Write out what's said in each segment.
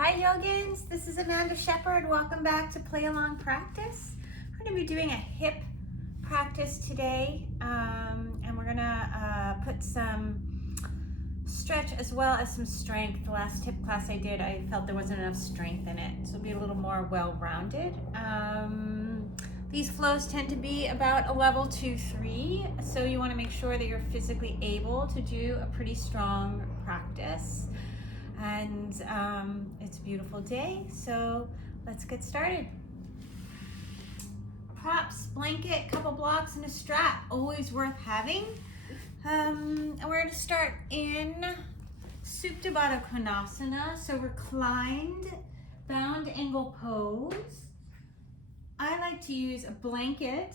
Hi Yogins, this is Amanda Shepard. Welcome back to Play Along Practice. We're going to be doing a hip practice today, and we're going to put some stretch as well as some strength. The last hip class I did, I felt there wasn't enough strength in it, so it'll be a little more well-rounded. These flows tend to be about a level 2-3, so you want to make sure that you're physically able to do a pretty strong practice. And it's a beautiful day, so let's get started. Props, blanket, couple blocks, and a strap, always worth having. And we're going to start in Supta Baddha Konasana, so reclined, bound angle pose. I like to use a blanket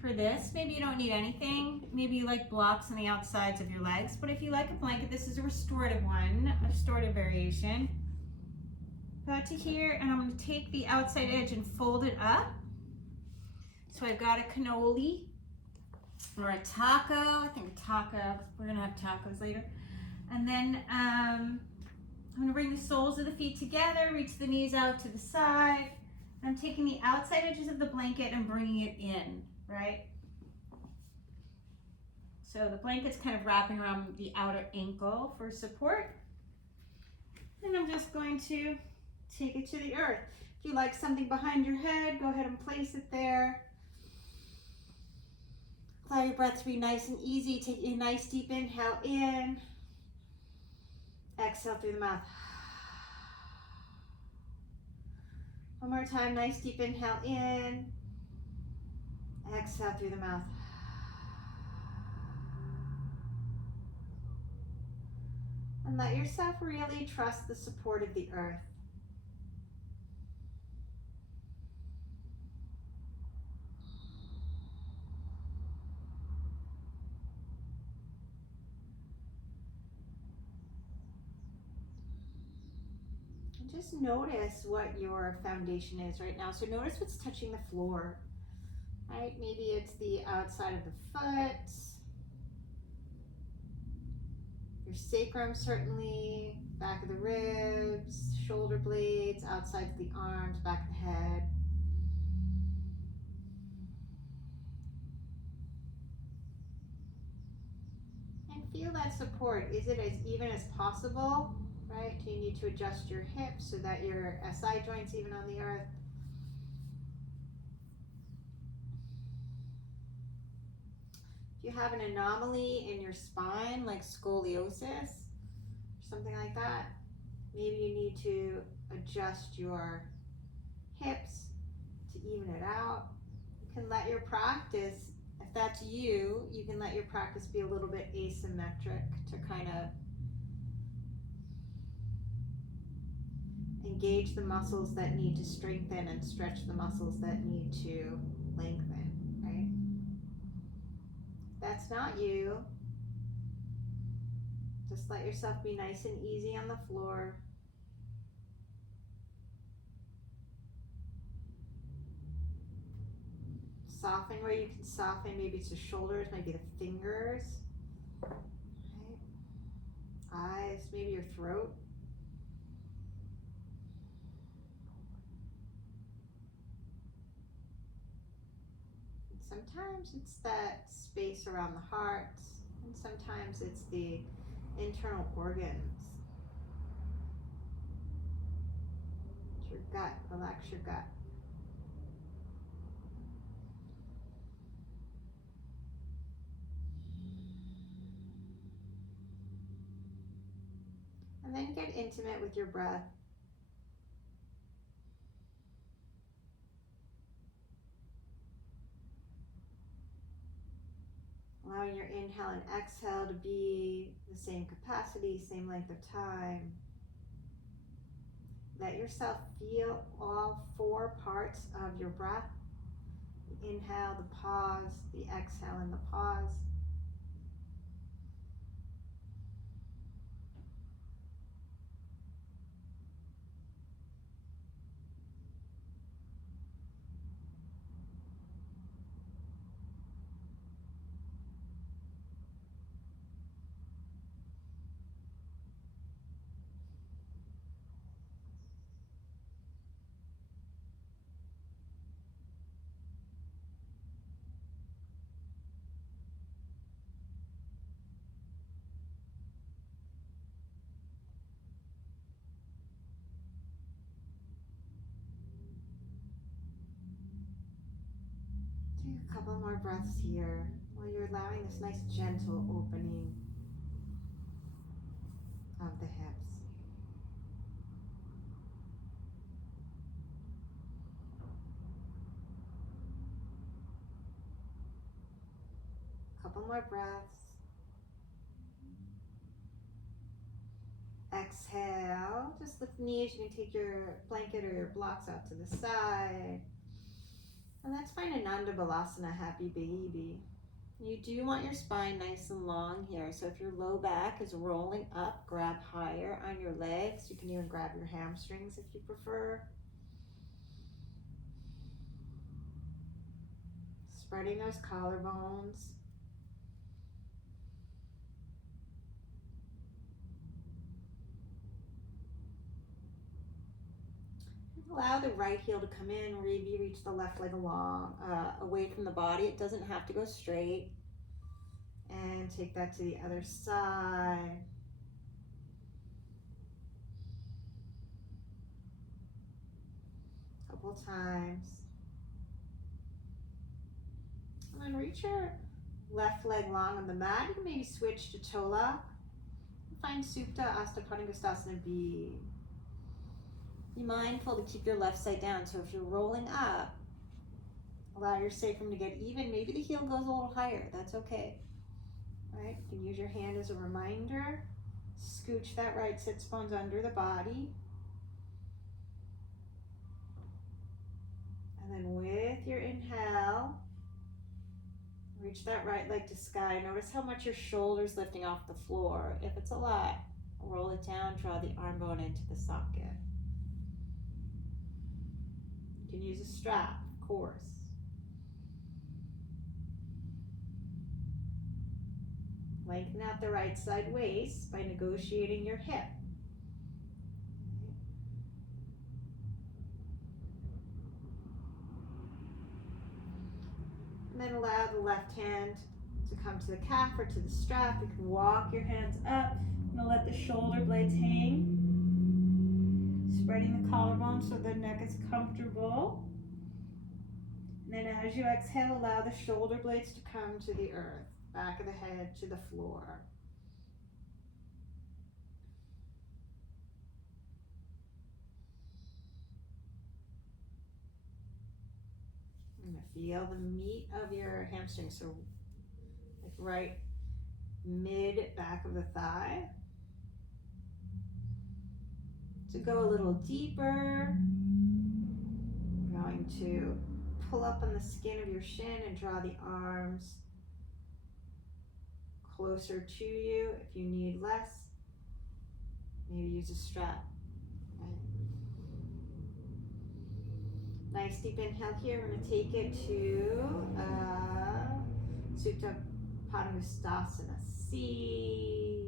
for this. Maybe you don't need anything. Maybe you like blocks on the outsides of your legs, but if you like a blanket, this is a restorative one, a restorative variation. About to here, and I'm going to take the outside edge and fold it up. So I've got a cannoli or a taco. I think a taco. We're going to have tacos later. And then I'm going to bring the soles of the feet together, reach the knees out to the side. I'm taking the outside edges of the blanket and bringing it in, right? So the blanket's kind of wrapping around the outer ankle for support. And I'm just going to take it to the earth. If you like something behind your head, go ahead and place it there. Allow your breath to be nice and easy. Take a nice deep inhale in. Exhale through the mouth. One more time, nice deep inhale in. Exhale through the mouth. And let yourself really trust the support of the earth. And just notice what your foundation is right now. So notice what's touching the floor, right? Maybe it's the outside of the foot, your sacrum certainly, back of the ribs, shoulder blades, outside of the arms, back of the head. And feel that support. Is it as even as possible, right? Do you need to adjust your hips so that your SI joint's even on the earth? If you have an anomaly in your spine, like scoliosis, or something like that, maybe you need to adjust your hips to even it out. You can let your practice, if that's you, you can let your practice be a little bit asymmetric to kind of engage the muscles that need to strengthen and stretch the muscles that need to lengthen, right? If that's not you, just let yourself be nice and easy on the floor. Soften where you can soften. Maybe it's the shoulders, maybe the fingers, right? Eyes, maybe your throat. And sometimes it's that space around the heart, and sometimes it's the internal organs. It's your gut. Relax your gut. And then get intimate with your breath. Allowing your inhale and exhale to be the same capacity, same length of time. Let yourself feel all four parts of your breath. The inhale, the pause, the exhale, and the pause. A couple more breaths here while you're allowing this nice gentle opening of the hips. Couple more breaths. Exhale, just lift the knees. You can take your blanket or your blocks out to the side. And let's find a Nanda Balasana, happy baby. You do want your spine nice and long here. So if your low back is rolling up, grab higher on your legs. You can even grab your hamstrings if you prefer. Spreading those collarbones. Allow the right heel to come in, maybe reach the left leg along, away from the body. It doesn't have to go straight. And take that to the other side. Couple times. And then reach your left leg long on the mat. You can maybe switch to toe lock. Find Supta Astapattangastasana B. Be mindful to keep your left side down. So if you're rolling up, allow your sacrum to get even. Maybe the heel goes a little higher. That's okay. All right, you can use your hand as a reminder. Scooch that right sit bones under the body. And then with your inhale, reach that right leg to sky. Notice how much your shoulder's lifting off the floor. If it's a lot, roll it down, draw the arm bone into the socket. You can use a strap, of course. Lengthen out the right side waist by negotiating your hip. And then allow the left hand to come to the calf or to the strap. You can walk your hands up. You're gonna let the shoulder blades hang. Spreading the collarbone so the neck is comfortable. And then as you exhale, allow the shoulder blades to come to the earth. Back of the head to the floor. And feel the meat of your hamstring, so like right mid back of the thigh. To go a little deeper, you're going to pull up on the skin of your shin and draw the arms closer to you. If you need less, maybe use a strap. Right. Nice deep inhale here. We're going to take it to Supta Padangusthasana C.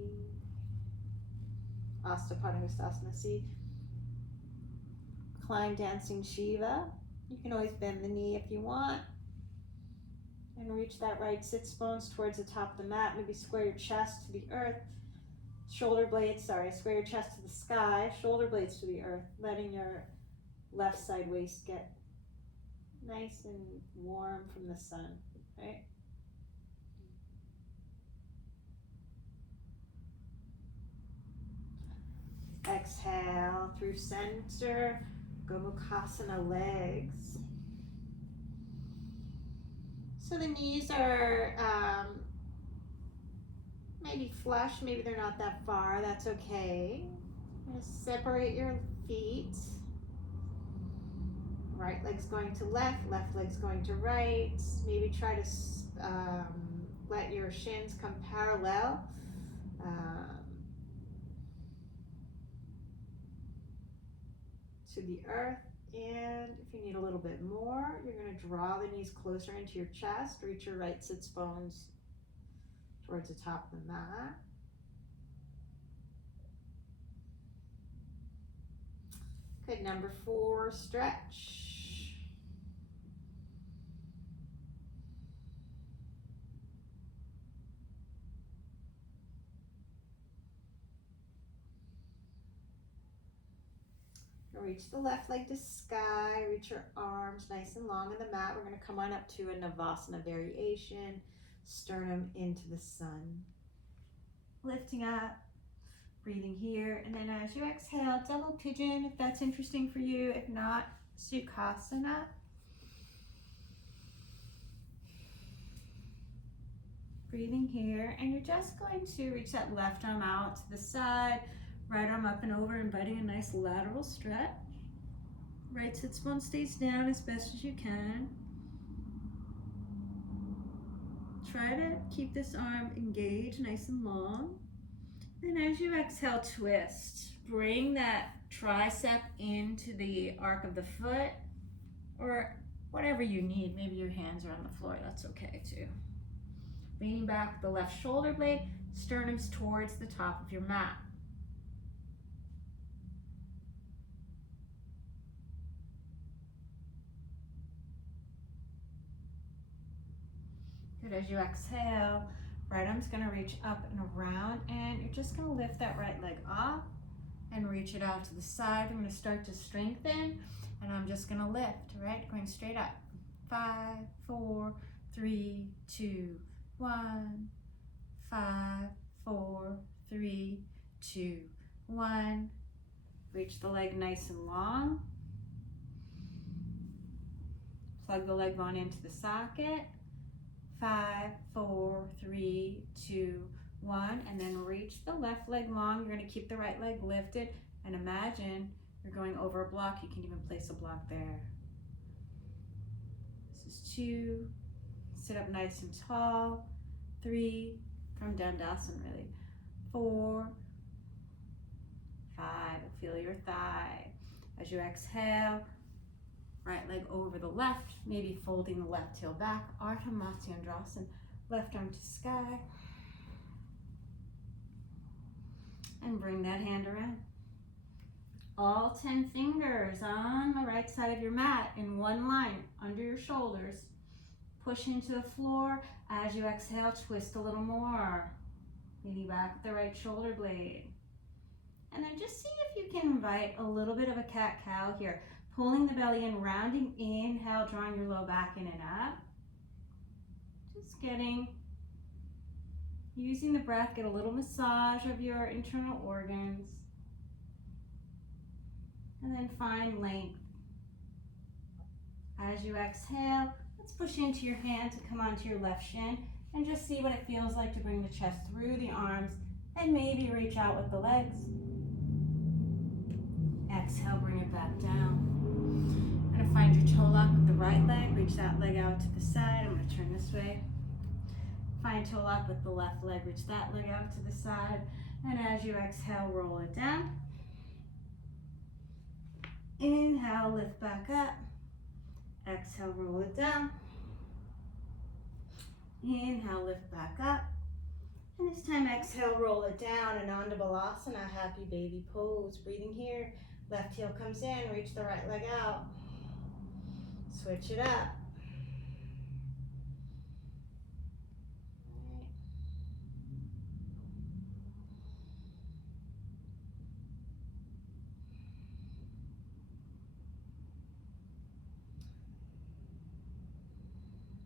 Astapattangastasana C. Climb dancing Shiva. You can always bend the knee if you want. And reach that right sits bones towards the top of the mat. Maybe square your chest to the earth. Square your chest to the sky. Shoulder blades to the earth. Letting your left side waist get nice and warm from the sun, right? Exhale through center, Gomukhasana legs. So the knees are maybe flush, maybe they're not that far, that's okay. Just separate your feet. Right leg's going to left leg's going to right. Maybe try to let your shins come parallel. To the earth, and if you need a little bit more, you're going to draw the knees closer into your chest. Reach your right sits bones towards the top of the mat. Good, number 4, stretch. Reach the left leg to sky. Reach your arms nice and long on the mat. We're going to come on up to a Navasana variation. Sternum into the sun. Lifting up, breathing here. And then as you exhale, double pigeon if that's interesting for you. If not, Sukhasana. Breathing here. And you're just going to reach that left arm out to the side. Right arm up and over, inviting a nice lateral stretch. Right sit bone stays down as best as you can. Try to keep this arm engaged, nice and long. Then as you exhale, twist. Bring that tricep into the arc of the foot, or whatever you need. Maybe your hands are on the floor, that's okay too. Leaning back the left shoulder blade, sternum's towards the top of your mat. Good, as you exhale, right arm's gonna reach up and around, and you're just gonna lift that right leg up and reach it out to the side. I'm gonna start to strengthen, and I'm just gonna lift, right? Going straight up. 5, 4, 3, 2, 1. 5, 4, 3, 2, 1. Reach the leg nice and long. Plug the leg bone into the socket. 5, 4, 3, 2, 1, and then reach the left leg long. You're going to keep the right leg lifted, and imagine you're going over a block. You can even place a block there. This is 2. Sit up nice and tall. 3, from Dandasana really. 4, 5. Feel your thigh. As you exhale, right leg over the left, maybe folding the left heel back, Ardha Matsyendrasana, left arm to sky. And bring that hand around. All 10 fingers on the right side of your mat in one line, under your shoulders. Push into the floor. As you exhale, twist a little more. Leaning back the right shoulder blade. And then just see if you can invite a little bit of a cat-cow here. Pulling the belly in, rounding, inhale, drawing your low back in and up. Just using the breath, get a little massage of your internal organs. And then find length. As you exhale, let's push into your hand to come onto your left shin and just see what it feels like to bring the chest through the arms and maybe reach out with the legs. Exhale, bring it back down. I'm going to find your toe lock with the right leg. Reach that leg out to the side. I'm going to turn this way. Find toe lock with the left leg. Reach that leg out to the side. And as you exhale, roll it down. Inhale, lift back up. Exhale, roll it down. Inhale, lift back up. And this time, exhale, roll it down and onto Balasana, happy baby pose. Breathing here. Left heel comes in, reach the right leg out. Switch it up.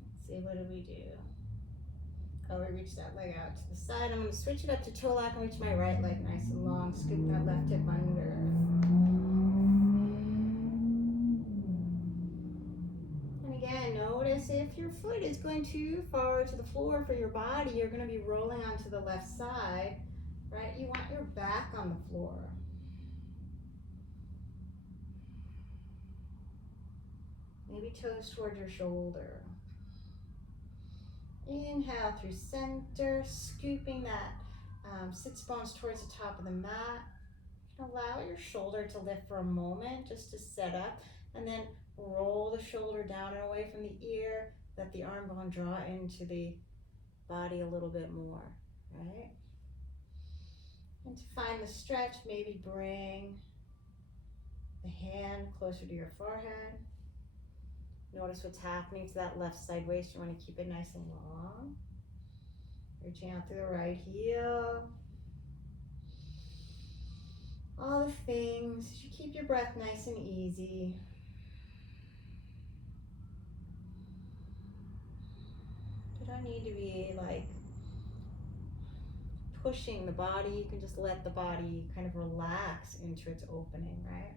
Let's see, what do we do? Oh, we reach that leg out to the side. I'm going to switch it up to toe lock and reach my right leg nice and long. Scoop that left hip under. And again, notice if your foot is going too far to the floor for your body, you're going to be rolling onto the left side, right? You want your back on the floor. Maybe toes towards your shoulder. Inhale through center, scooping that sits bones towards the top of the mat. Allow your shoulder to lift for a moment just to set up, and then roll the shoulder down and away from the ear. Let the arm bone draw into the body a little bit more, right? And to find the stretch, maybe bring the hand closer to your forehead. Notice what's happening to that left side waist. You want to keep it nice and long. Reaching out through the right heel. all the things. You keep your breath nice and easy. You don't need to be like pushing the body. You can just let the body kind of relax into its opening, right?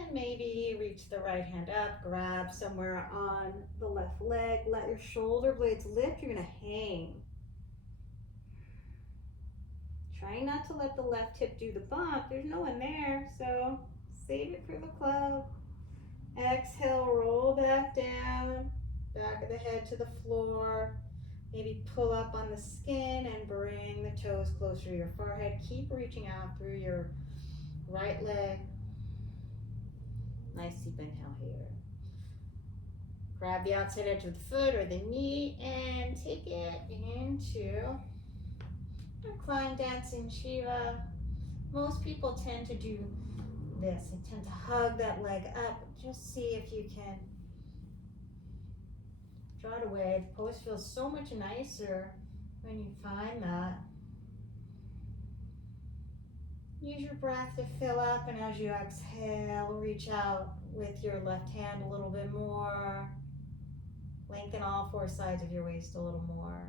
And maybe reach the right hand up, grab somewhere on the left leg, let your shoulder blades lift. You're gonna hang. Try not to let the left hip do the bump. There's no one there, so save it for the club. Exhale, roll back down, back of the head to the floor. Maybe pull up on the skin and bring the toes closer to your forehead. Keep reaching out through your right leg. Nice deep inhale here. Grab the outside edge of the foot or the knee and take it into recline dancing Shiva. Most people tend to do this. They tend to hug that leg up. Just see if you can draw it away. The pose feels so much nicer when you find that. Use your breath to fill up, and as you exhale, reach out with your left hand a little bit more. Lengthen all four sides of your waist a little more.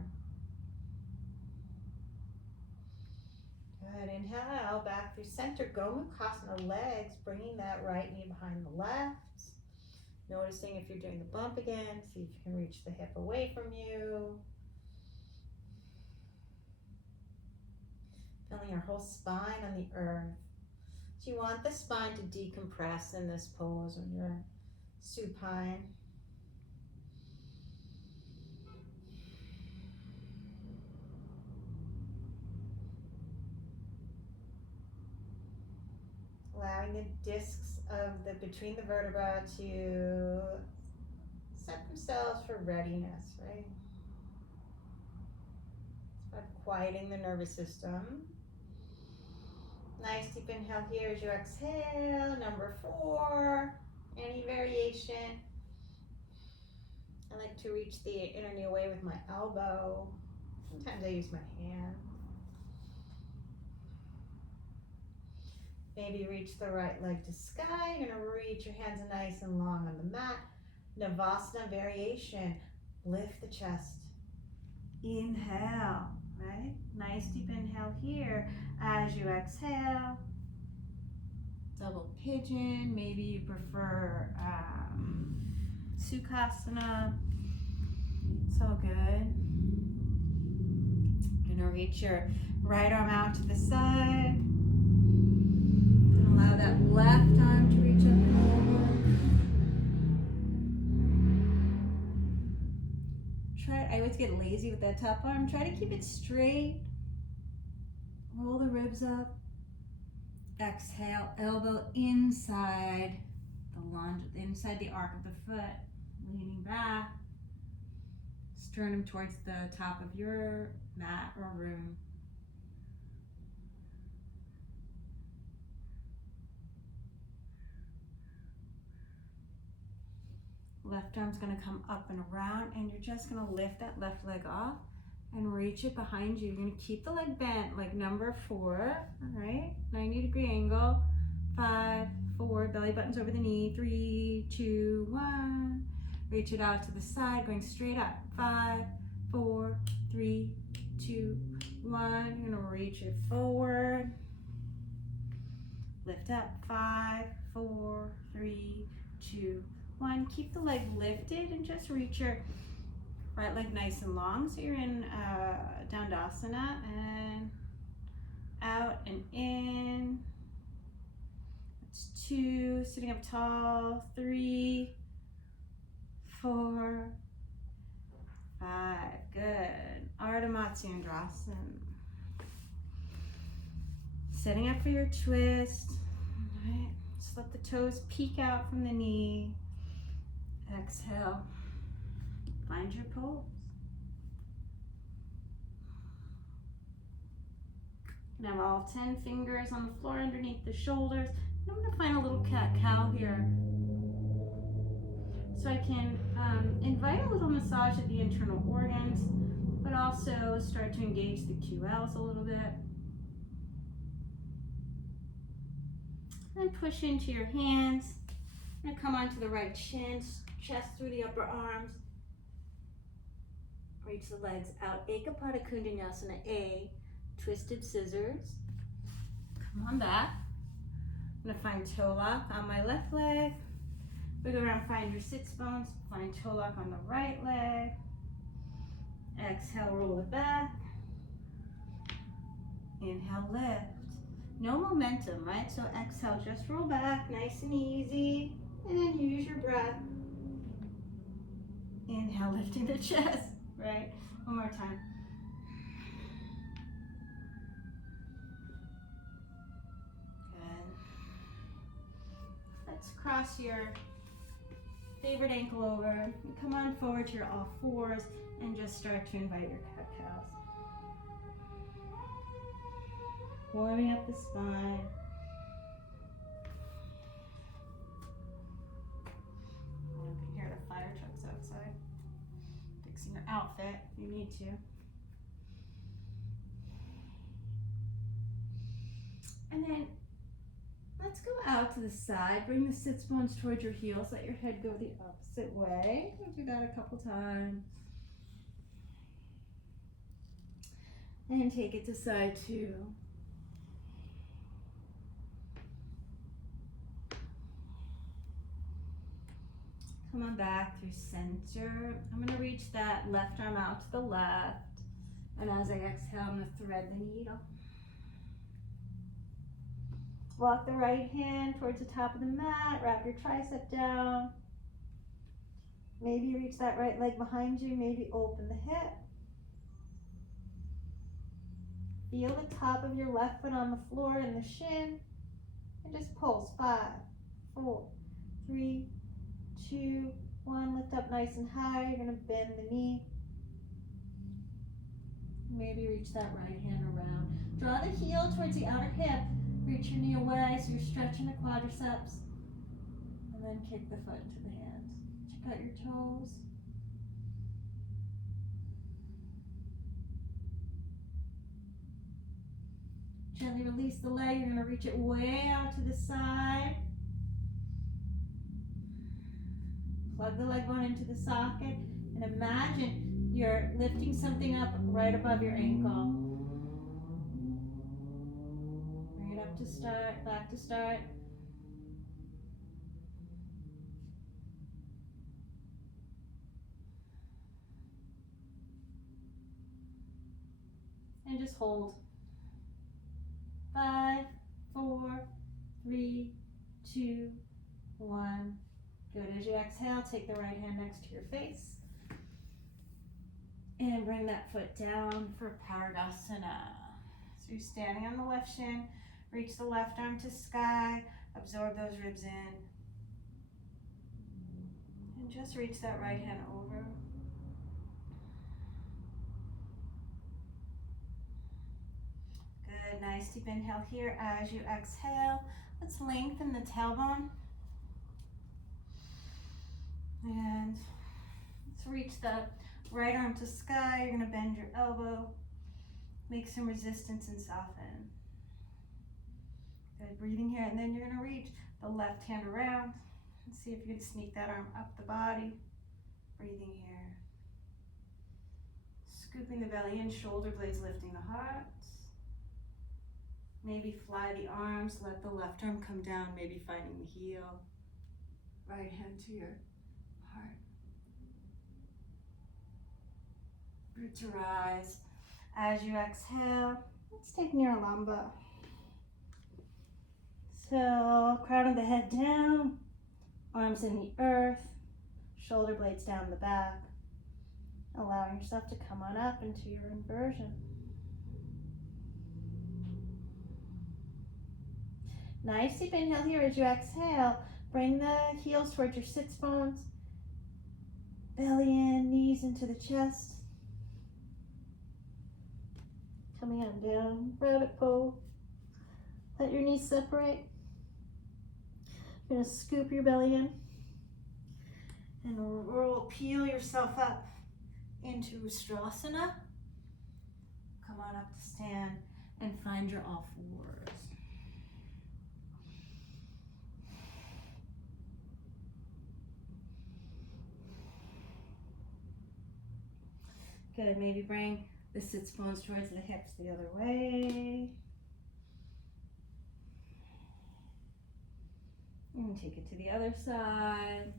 Good. Inhale out, back through center. Gomukhasana legs, bringing that right knee behind the left. Noticing if you're doing the bump again, see if you can reach the hip away from you. Feeling your whole spine on the earth. So you want the spine to decompress in this pose when you're supine. Allowing the discs of between the vertebrae to set themselves for readiness, right? It's about quieting the nervous system. Nice deep inhale here as you exhale. Number 4, any variation. I like to reach the inner knee away with my elbow. Sometimes I use my hand. Maybe reach the right leg to sky. You're gonna reach your hands nice and long on the mat. Navasana variation. Lift the chest. Inhale, right? Nice deep inhale here. As you exhale, double pigeon. Maybe you prefer Sukhasana. It's all good. You're gonna reach your right arm out to the side. Allow that left arm to reach up and over. I always get lazy with that top arm. Try to keep it straight. Roll the ribs up. Exhale, elbow inside the lunge, inside the arc of the foot. Leaning back. Sternum towards the top of your mat or room. Left arm's gonna come up and around, and you're just gonna lift that left leg off and reach it behind you. You're gonna keep the leg bent like number 4, all right? 90-degree angle, 5, 4, belly button's over the knee, 3, 2, 1. Reach it out to the side, going straight up, 5, 4, 3, 2, 1. You're gonna reach it forward. Lift up, 5, 4, 3, 2, 1. Keep the leg lifted and just reach your right leg nice and long. So you're in Dandasana, and out and in. That's 2, sitting up tall, 3, 4, 5, good. Ardha Matsyendrasana. Setting up for your twist, all right. Just let the toes peek out from the knee. Exhale, find your pose. Now all 10 fingers on the floor underneath the shoulders. I'm gonna find a little cat-cow here. So I can invite a little massage of the internal organs, but also start to engage the QLs a little bit. And push into your hands. I'm gonna come onto the right shin, chest through the upper arms. Reach the legs out. Ekapada Kundanyasana A, twisted scissors. Come on back. I'm gonna find toe lock on my left leg. Wiggle around, find your sits bones. Find toe lock on the right leg. Exhale, roll it back. Inhale, lift. No momentum, right? So exhale, just roll back, nice and easy. And then use your breath. Inhale, lifting the chest, right? One more time. Good. Let's cross your favorite ankle over. And come on forward to your all fours and just start to invite your cat-cows. Warming up the spine. You can hear the fire trucks outside. Fixing your outfit if you need to. And then let's go out to the side. Bring the sits bones towards your heels. Let your head go the opposite way. We'll do that a couple times. And take it to side two. Come on back through center. I'm going to reach that left arm out to the left. And as I exhale, I'm going to thread the needle. Walk the right hand towards the top of the mat. Wrap your tricep down. Maybe reach that right leg behind you. Maybe open the hip. Feel the top of your left foot on the floor and the shin. And just pulse. 5, 4, 3, 2, 1. Lift up nice and high. You're going to bend the knee. Maybe reach that right hand around. Draw the heel towards the outer hip. Reach your knee away so you're stretching the quadriceps. And then kick the foot into the hands. Check out your toes. Gently release the leg. You're going to reach it way out to the side. Plug the leg bone into the socket and imagine you're lifting something up right above your ankle. Bring it up to start, back to start. And just hold. 5, 4, 3, 2, 1. Good. As you exhale, take the right hand next to your face. And bring that foot down for Parigasana. So you're standing on the left shin. Reach the left arm to sky. Absorb those ribs in. And just reach that right hand over. Good. Nice deep inhale here. As you exhale, let's lengthen the tailbone. And let's reach the right arm to sky. You're going to bend your elbow. Make some resistance and soften. Good. Breathing here. And then you're going to reach the left hand around. And see if you can sneak that arm up the body. Breathing here. Scooping the belly in, shoulder blades lifting the heart. Maybe fly the arms. Let the left arm come down. Maybe finding the heel. Right hand to your heart. Root to rise. As you exhale, let's take Niralamba. So, crown of the head down, arms in the earth, shoulder blades down the back, allowing yourself to come on up into your inversion. Nice deep inhale here. As you exhale, bring the heels towards your sits bones, belly in, knees into the chest. Coming on down, rabbit pose. Let your knees separate. You're going to scoop your belly in and roll, peel yourself up into Ustrasana. come on up to stand and find your all fours. Good, maybe bring the sits bones towards the hips the other way. And take it to the other side.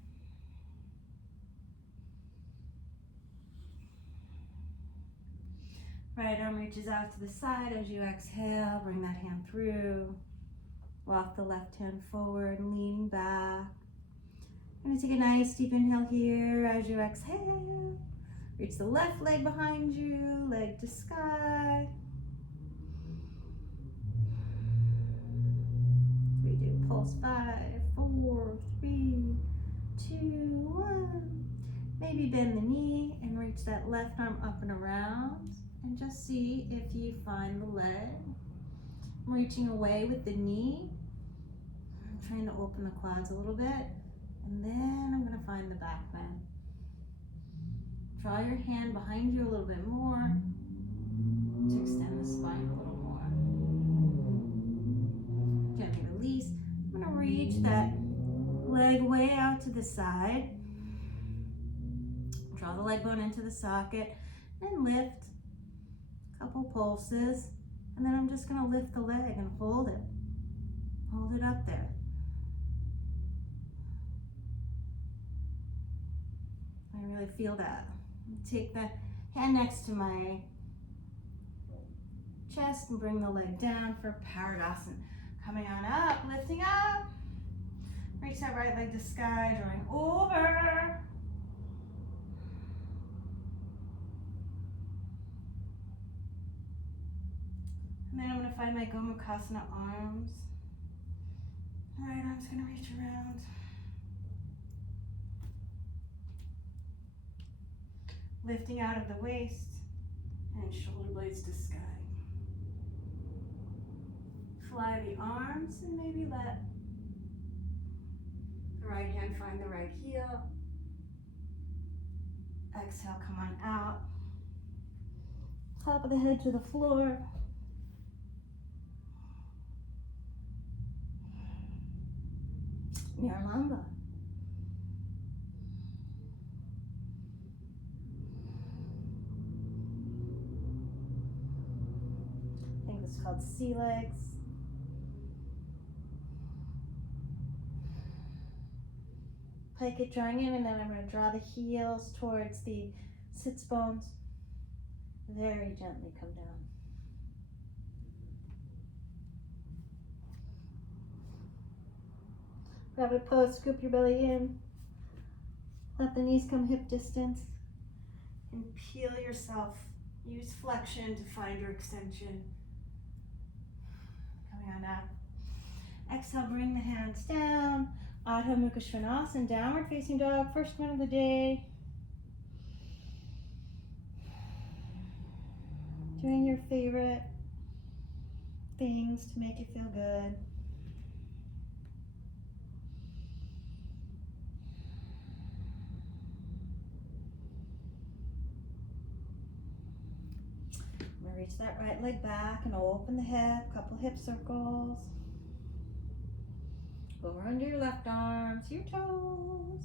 Right arm reaches out to the side as you exhale. Bring that hand through. Walk the left hand forward, leaning back. I'm gonna take a nice deep inhale here as you exhale. Reach the left leg behind you, leg to sky. We do pulse 5, 4, 3, 2, 1. Maybe bend the knee and reach that left arm up and around. And just see if you find the leg. I'm reaching away with the knee. I'm trying to open the quads a little bit. And then I'm gonna find the back bend. Draw your hand behind you a little bit more to extend the spine a little more. Gently release. I'm gonna reach that leg way out to the side. Draw the leg bone into the socket and lift. Couple pulses, and then I'm just gonna lift the leg and hold it. Hold it up there. I really feel that. Take the hand next to my chest and bring the leg down for Paradasana. Coming on up, lifting up. Reach that right leg to sky, drawing over. And then I'm going to find my Gomukhasana arms. Right arm's going to reach around. Lifting out of the waist and shoulder blades to sky. Fly the arms and maybe let the right hand find the right heel. Exhale, come on out. Top of the head to the floor. Nirlamba. I think this is called sea legs. Pike it drawing in, and then I'm going to draw the heels towards the sits bones. Very gently come down. Rabbit pose, scoop your belly in. Let the knees come hip distance. And peel yourself. Use flexion to find your extension. Coming on up. Exhale, bring the hands down. Adho Mukha Svanasana, downward facing dog, first one of the day. Doing your favorite things to make you feel good. I'm going to reach that right leg back and open the hip, couple hip circles. Over under your left arm to your toes.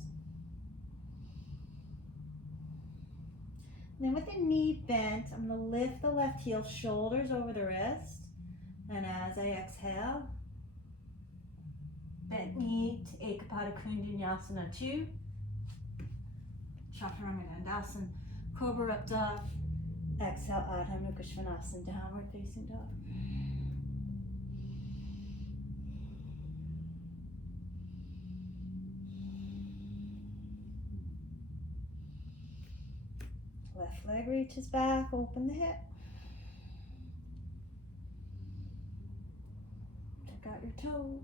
And then with the knee bent, I'm going to lift the left heel, shoulders over the wrist. And as I exhale, bent knee to Ekapada Kundanyasana 2. Chaturanga Dandasana, Cobra up dog. Exhale, Adho Mukha Svanasana, downward facing dog. Left leg reaches back, open the hip. Check out your toes.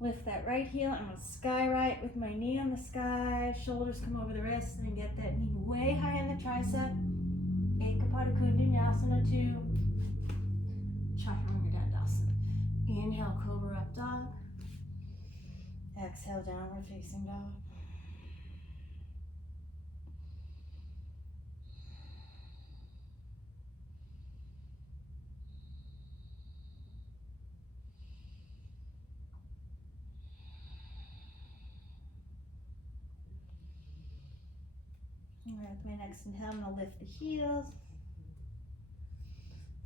Lift that right heel. I'm going to sky right with my knee on the sky. Shoulders come over the wrist and get that knee way high in the tricep. Ekapada Kundanyasana 2. Chaturanga Dandasana. Inhale, Cobra up dog. Exhale, downward facing dog. All right, with my next inhale, I'm gonna lift the heels,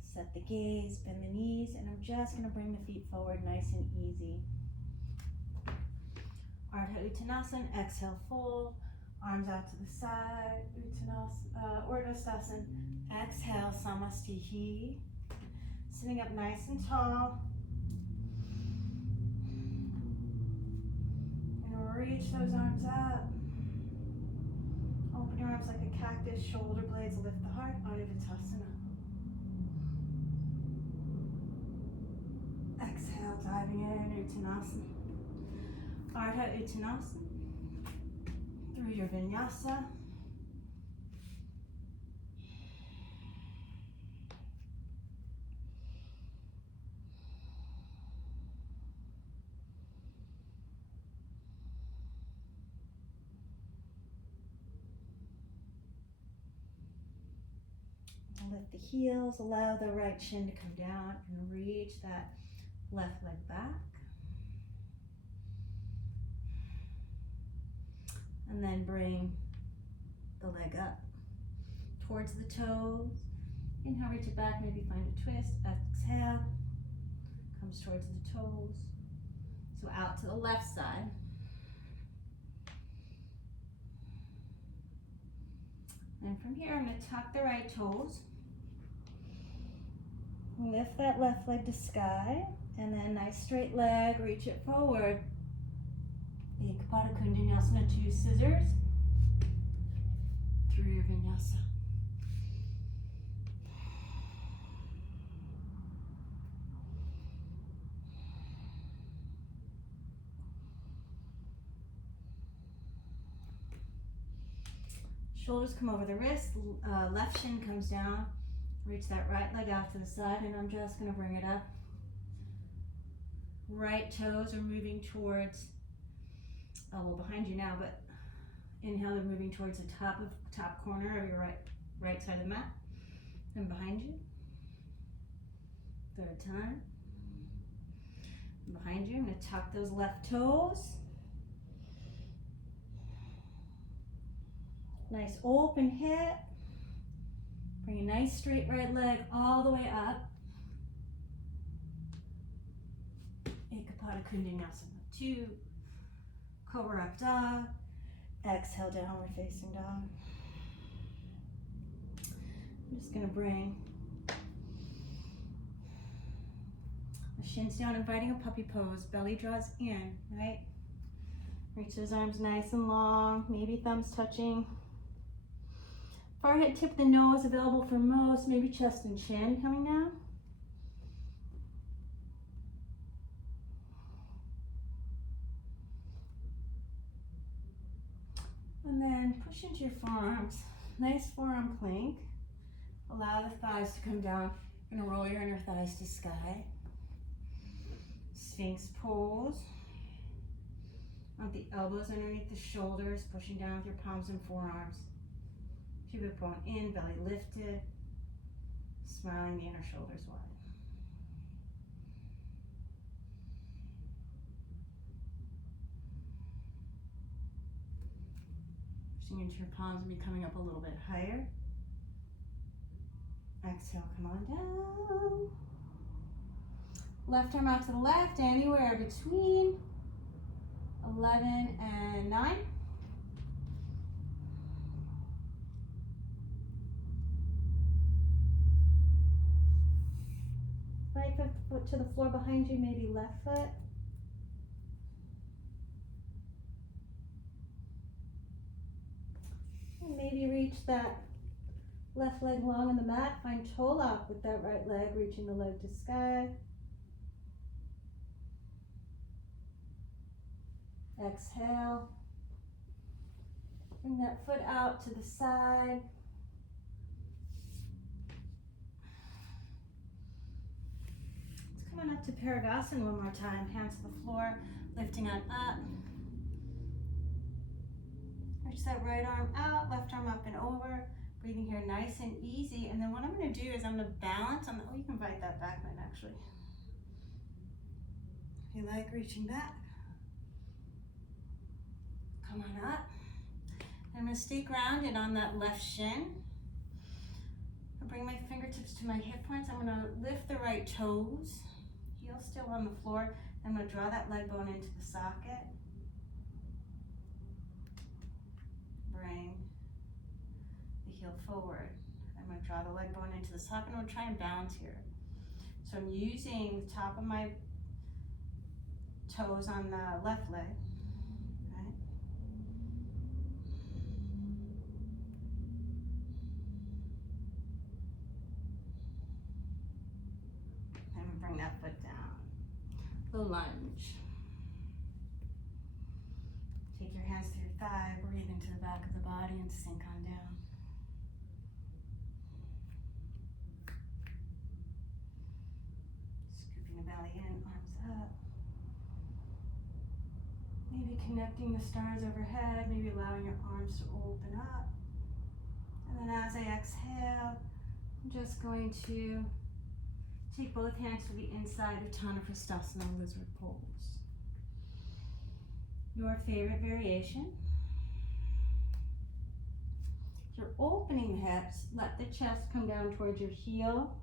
set the gaze, bend the knees, and I'm just gonna bring the feet forward nice and easy. Ardha Uttanasana, exhale, fold, arms out to the side, Uttanasana, Urdhva exhale, Samastihi. Sitting up nice and tall. And reach those arms up. Open your arms like a cactus, shoulder blades lift the heart, Ardha. Exhale, diving in, Uttanasana. Ardha Uttanasana. Through your vinyasa. Lift the heels, allow the right shin to come down and reach that left leg back. And then bring the leg up towards the toes. Inhale, reach it back, maybe find a twist. Exhale, comes towards the toes. So out to the left side. And from here, I'm going to tuck the right toes. Lift that left leg to sky. And then nice straight leg, reach it forward. Ekapada Kundanyasana, 2 scissors. Through your vinyasa. Shoulders come over the wrist, left shin comes down. Reach that right leg out to the side, and I'm just going to bring it up. Right toes are moving towards, well, behind you now, but inhale, they're moving towards the top corner of your right side of the mat. And behind you. Third time. Behind you, I'm going to tuck those left toes. Nice open hip. Bring a nice straight right leg all the way up. Ekapada Kundanyasana 2. Cobra up dog. Exhale, downward facing dog. I'm just going to bring the shins down, inviting a puppy pose. Belly draws in, right? Reach those arms nice and long, maybe thumbs touching. Forehead, tip of the nose available for most, maybe chest and chin coming down. And then push into your forearms. Nice forearm plank. Allow the thighs to come down. You're gonna roll your inner thighs to sky. Sphinx pose. Want the elbows underneath the shoulders, pushing down with your palms and forearms. Pubic bone in, belly lifted. Smiling the inner shoulders wide. Pushing into your palms and becoming up a little bit higher. Exhale, come on down. Left arm out to the left, anywhere between 11 and 9. Right foot to the floor behind you, maybe left foot. And maybe reach that left leg long on the mat. Find toe lock with that right leg, reaching the leg to sky. Exhale. Bring that foot out to the side. Let's come on up to Parigasana one more time. Hands to the floor, lifting on up. Reach that right arm out, left arm up and over. Breathing here nice and easy. And then what I'm going to do is I'm going to balance on the, oh, you can invite that back bend actually. If you like, reaching back. Come on up. I'm going to stay grounded on that left shin. I'll bring my fingertips to my hip points. I'm going to lift the right toes, heel still on the floor. I'm going to draw that leg bone into the socket. Bring the heel forward. I'm going to draw the leg bone into the socket. I'm going to try and balance here. So I'm using the top of my toes on the left leg. Right? I'm going to bring that foot down. Low lunge. Take your hands to your thigh, breathe into the back of the body and sink on down. Scooping the belly in, arms up. Maybe connecting the stars overhead, maybe allowing your arms to open up. And then as I exhale, I'm just going to take both hands to the inside of Uttanapishtasana, lizard pose. Your favorite variation. If you're opening the hips, let the chest come down towards your heel.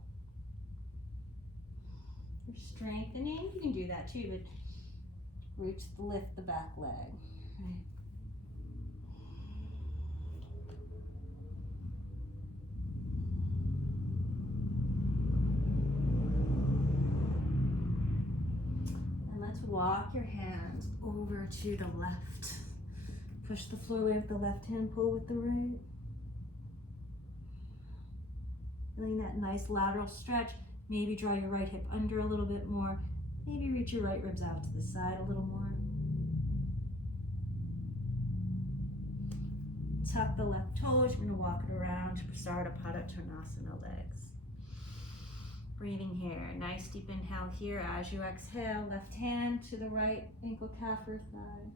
If you're strengthening, you can do that too, but lift the back leg. Right. Let's walk your hands over to the left. Push the floor away with the left hand, pull with the right. Feeling that nice lateral stretch. Maybe draw your right hip under a little bit more. Maybe reach your right ribs out to the side a little more. Tuck the left toes. You're going to walk it around to Prasarabdha Turnasana legs. Breathing here, nice deep inhale here. As you exhale, left hand to the right ankle, calf, or thigh.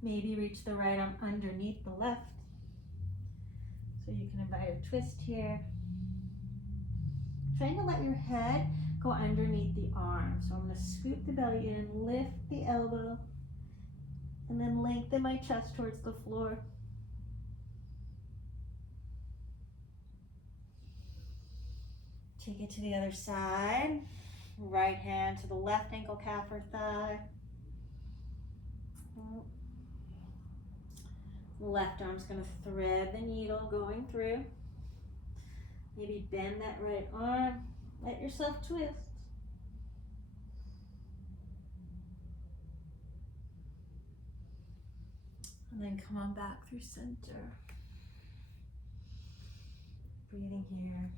Maybe reach the right arm underneath the left. So you can invite a twist here. Trying to let your head go underneath the arm. So I'm going to scoop the belly in, lift the elbow, and then lengthen my chest towards the floor. Take it to the other side. Right hand to the left ankle, calf, or thigh. Left arm's going to thread the needle going through. Maybe bend that right arm. Let yourself twist. And then come on back through center. Breathing here.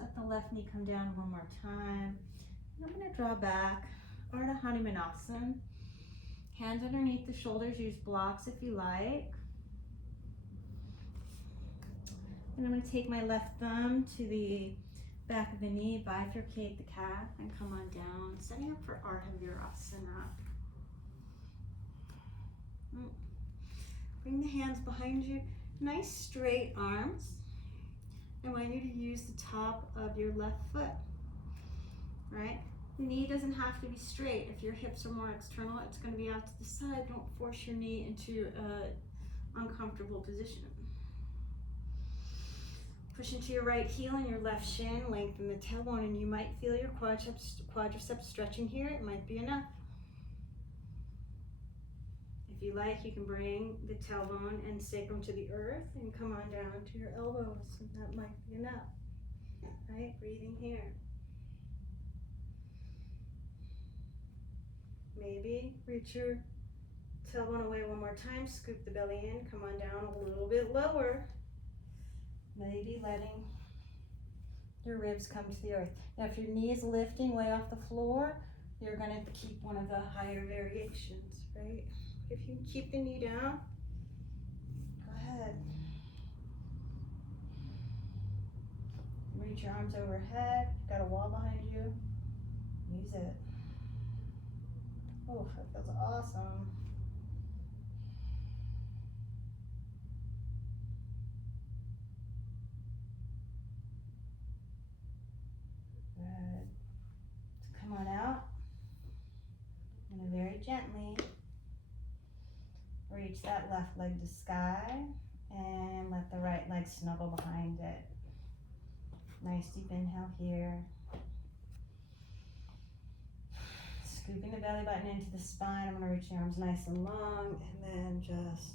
Let the left knee come down one more time. And I'm going to draw back, Ardha Hanumanasana. Hands underneath the shoulders, use blocks if you like. And I'm going to take my left thumb to the back of the knee, bifurcate the calf, and come on down, setting up for Ardha Virasana. Bring the hands behind you, nice straight arms. I want you to use the top of your left foot, right? The knee doesn't have to be straight. If your hips are more external, it's going to be out to the side. Don't force your knee into an uncomfortable position. Push into your right heel and your left shin, lengthen the tailbone, and you might feel your quadriceps stretching here. It might be enough. If you like, you can bring the tailbone and sacrum to the earth and come on down to your elbows. And that might be enough. Right? Breathing here. Maybe reach your tailbone away one more time. Scoop the belly in. Come on down a little bit lower. Maybe letting your ribs come to the earth. Now, if your knee is lifting way off the floor, you're going to keep one of the higher variations, right? If you keep the knee down, go ahead. Reach your arms overhead. Got a wall behind you. Use it. Oh, that feels awesome. Good. So come on out. reach that left leg to sky and let the right leg snuggle behind it. Nice deep inhale here. Scooping the belly button into the spine. I'm going to reach the arms nice and long, and then just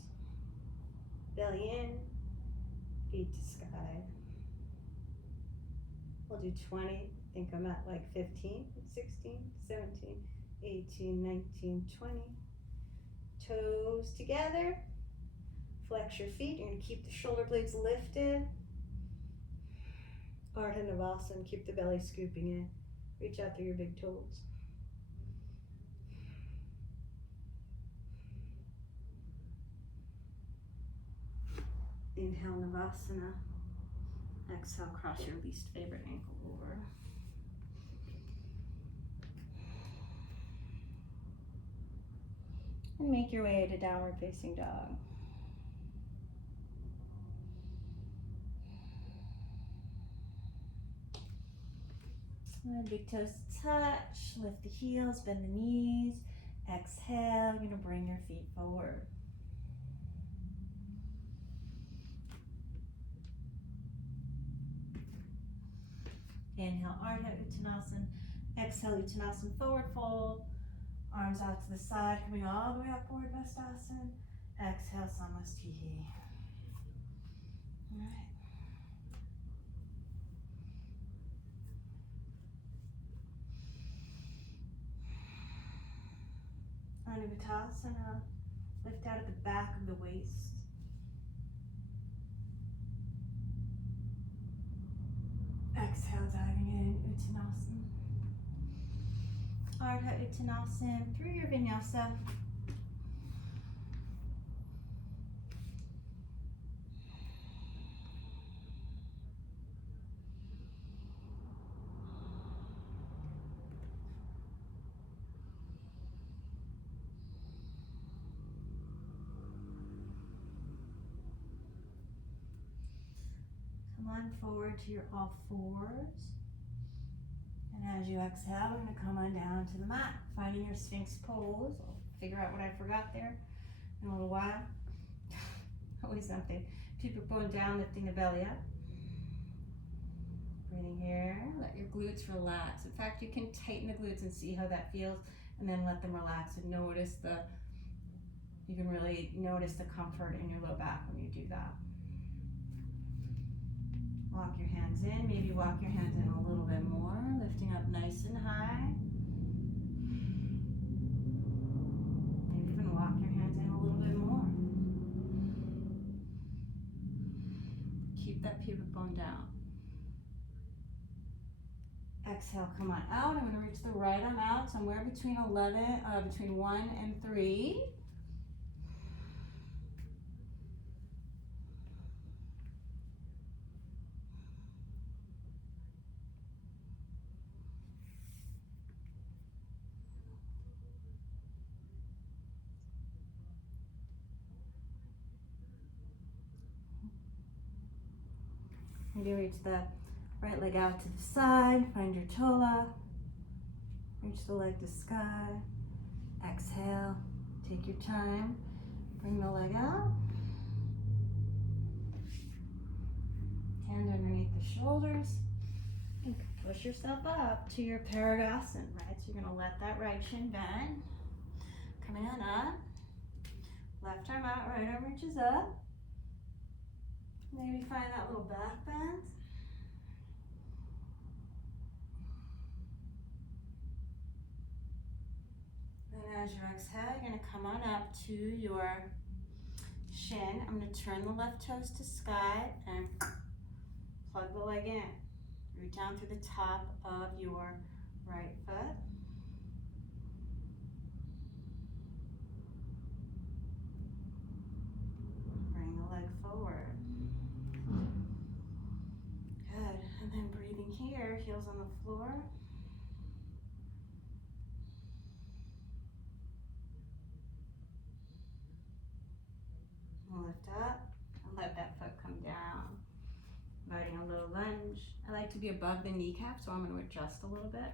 belly in, feet to sky. We'll do 20. I think I'm at like 15, 16, 17, 18, 19, 20. Toes together. Flex your feet. You're going to keep the shoulder blades lifted. Ardha Navasana. Keep the belly scooping in. Reach out through your big toes. Inhale, Navasana. Exhale, cross your least favorite ankle over. And make your way to downward facing dog. And big toes touch, lift the heels, bend the knees. Exhale, you're gonna bring your feet forward. Inhale, Ardha Uttanasana. Exhale, Uttanasana, forward fold. Arms out to the side, coming all the way up, forward Vastasana. Exhale, Samastihi. All right. Anuvattasana. Lift out at the back of the waist. Exhale, diving in, Uttanasana. Ardha Uttanasana through your vinyasa. Come on forward to your all fours. And as you exhale, we're going to come on down to the mat, finding your Sphinx pose. I'll figure out what I forgot there in a little while. Always something. Keep your bone down, lifting the belly up. Breathing here. Let your glutes relax. In fact, you can tighten the glutes and see how that feels, and then let them relax and notice you can really notice the comfort in your low back when you do that. Walk your hands in, maybe walk your hands in a little bit more, lifting up nice and high. Maybe even walk your hands in a little bit more. Keep that pubic bone down. Exhale, come on out. I'm going to reach the right arm out somewhere between 1 and 3. Maybe reach the right leg out to the side, find your chola, reach the leg to sky, exhale, take your time, bring the leg out, hand underneath the shoulders, and push yourself up to your Parigasana, right? So you're gonna let that right shin bend, coming on up, left arm out, right arm reaches up. Maybe find that little back bend. And as you exhale, you're going to come on up to your shin. I'm going to turn the left toes to sky and plug the leg in. Root down through the top of your right foot. Bring the leg forward. Good, and then breathing here, heels on the floor. Lift up and let that foot come down. Inviting a low lunge. I like to be above the kneecap, so I'm going to adjust a little bit.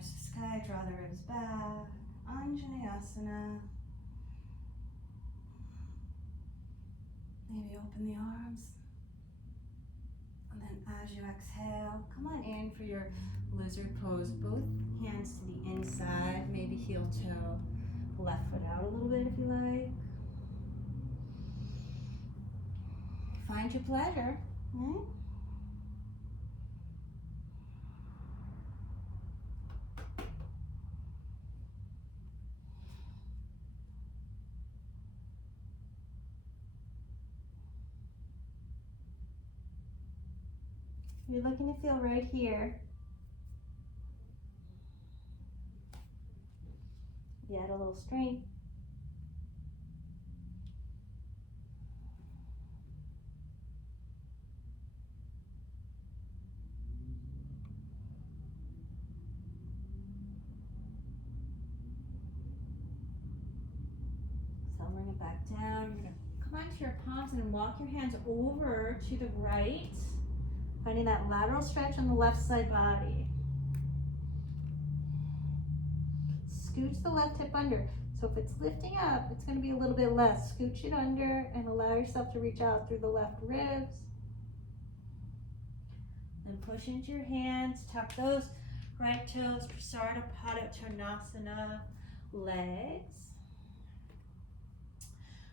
arms to sky, draw the ribs back. Anjaneyasana. Maybe open the arms. And then as you exhale, come on in for your lizard pose. Both hands to the inside, maybe heel toe. Left foot out a little bit if you like. Find your pleasure, right? You're looking to feel right here. You add a little strength. So bring it back down. You're gonna come onto your palms and walk your hands over to the right. Finding that lateral stretch on the left side body. Scooch the left hip under. So if it's lifting up, it's going to be a little bit less. Scooch it under and allow yourself to reach out through the left ribs. Then push into your hands. Tuck those right toes. Prasarita Padottanasana legs.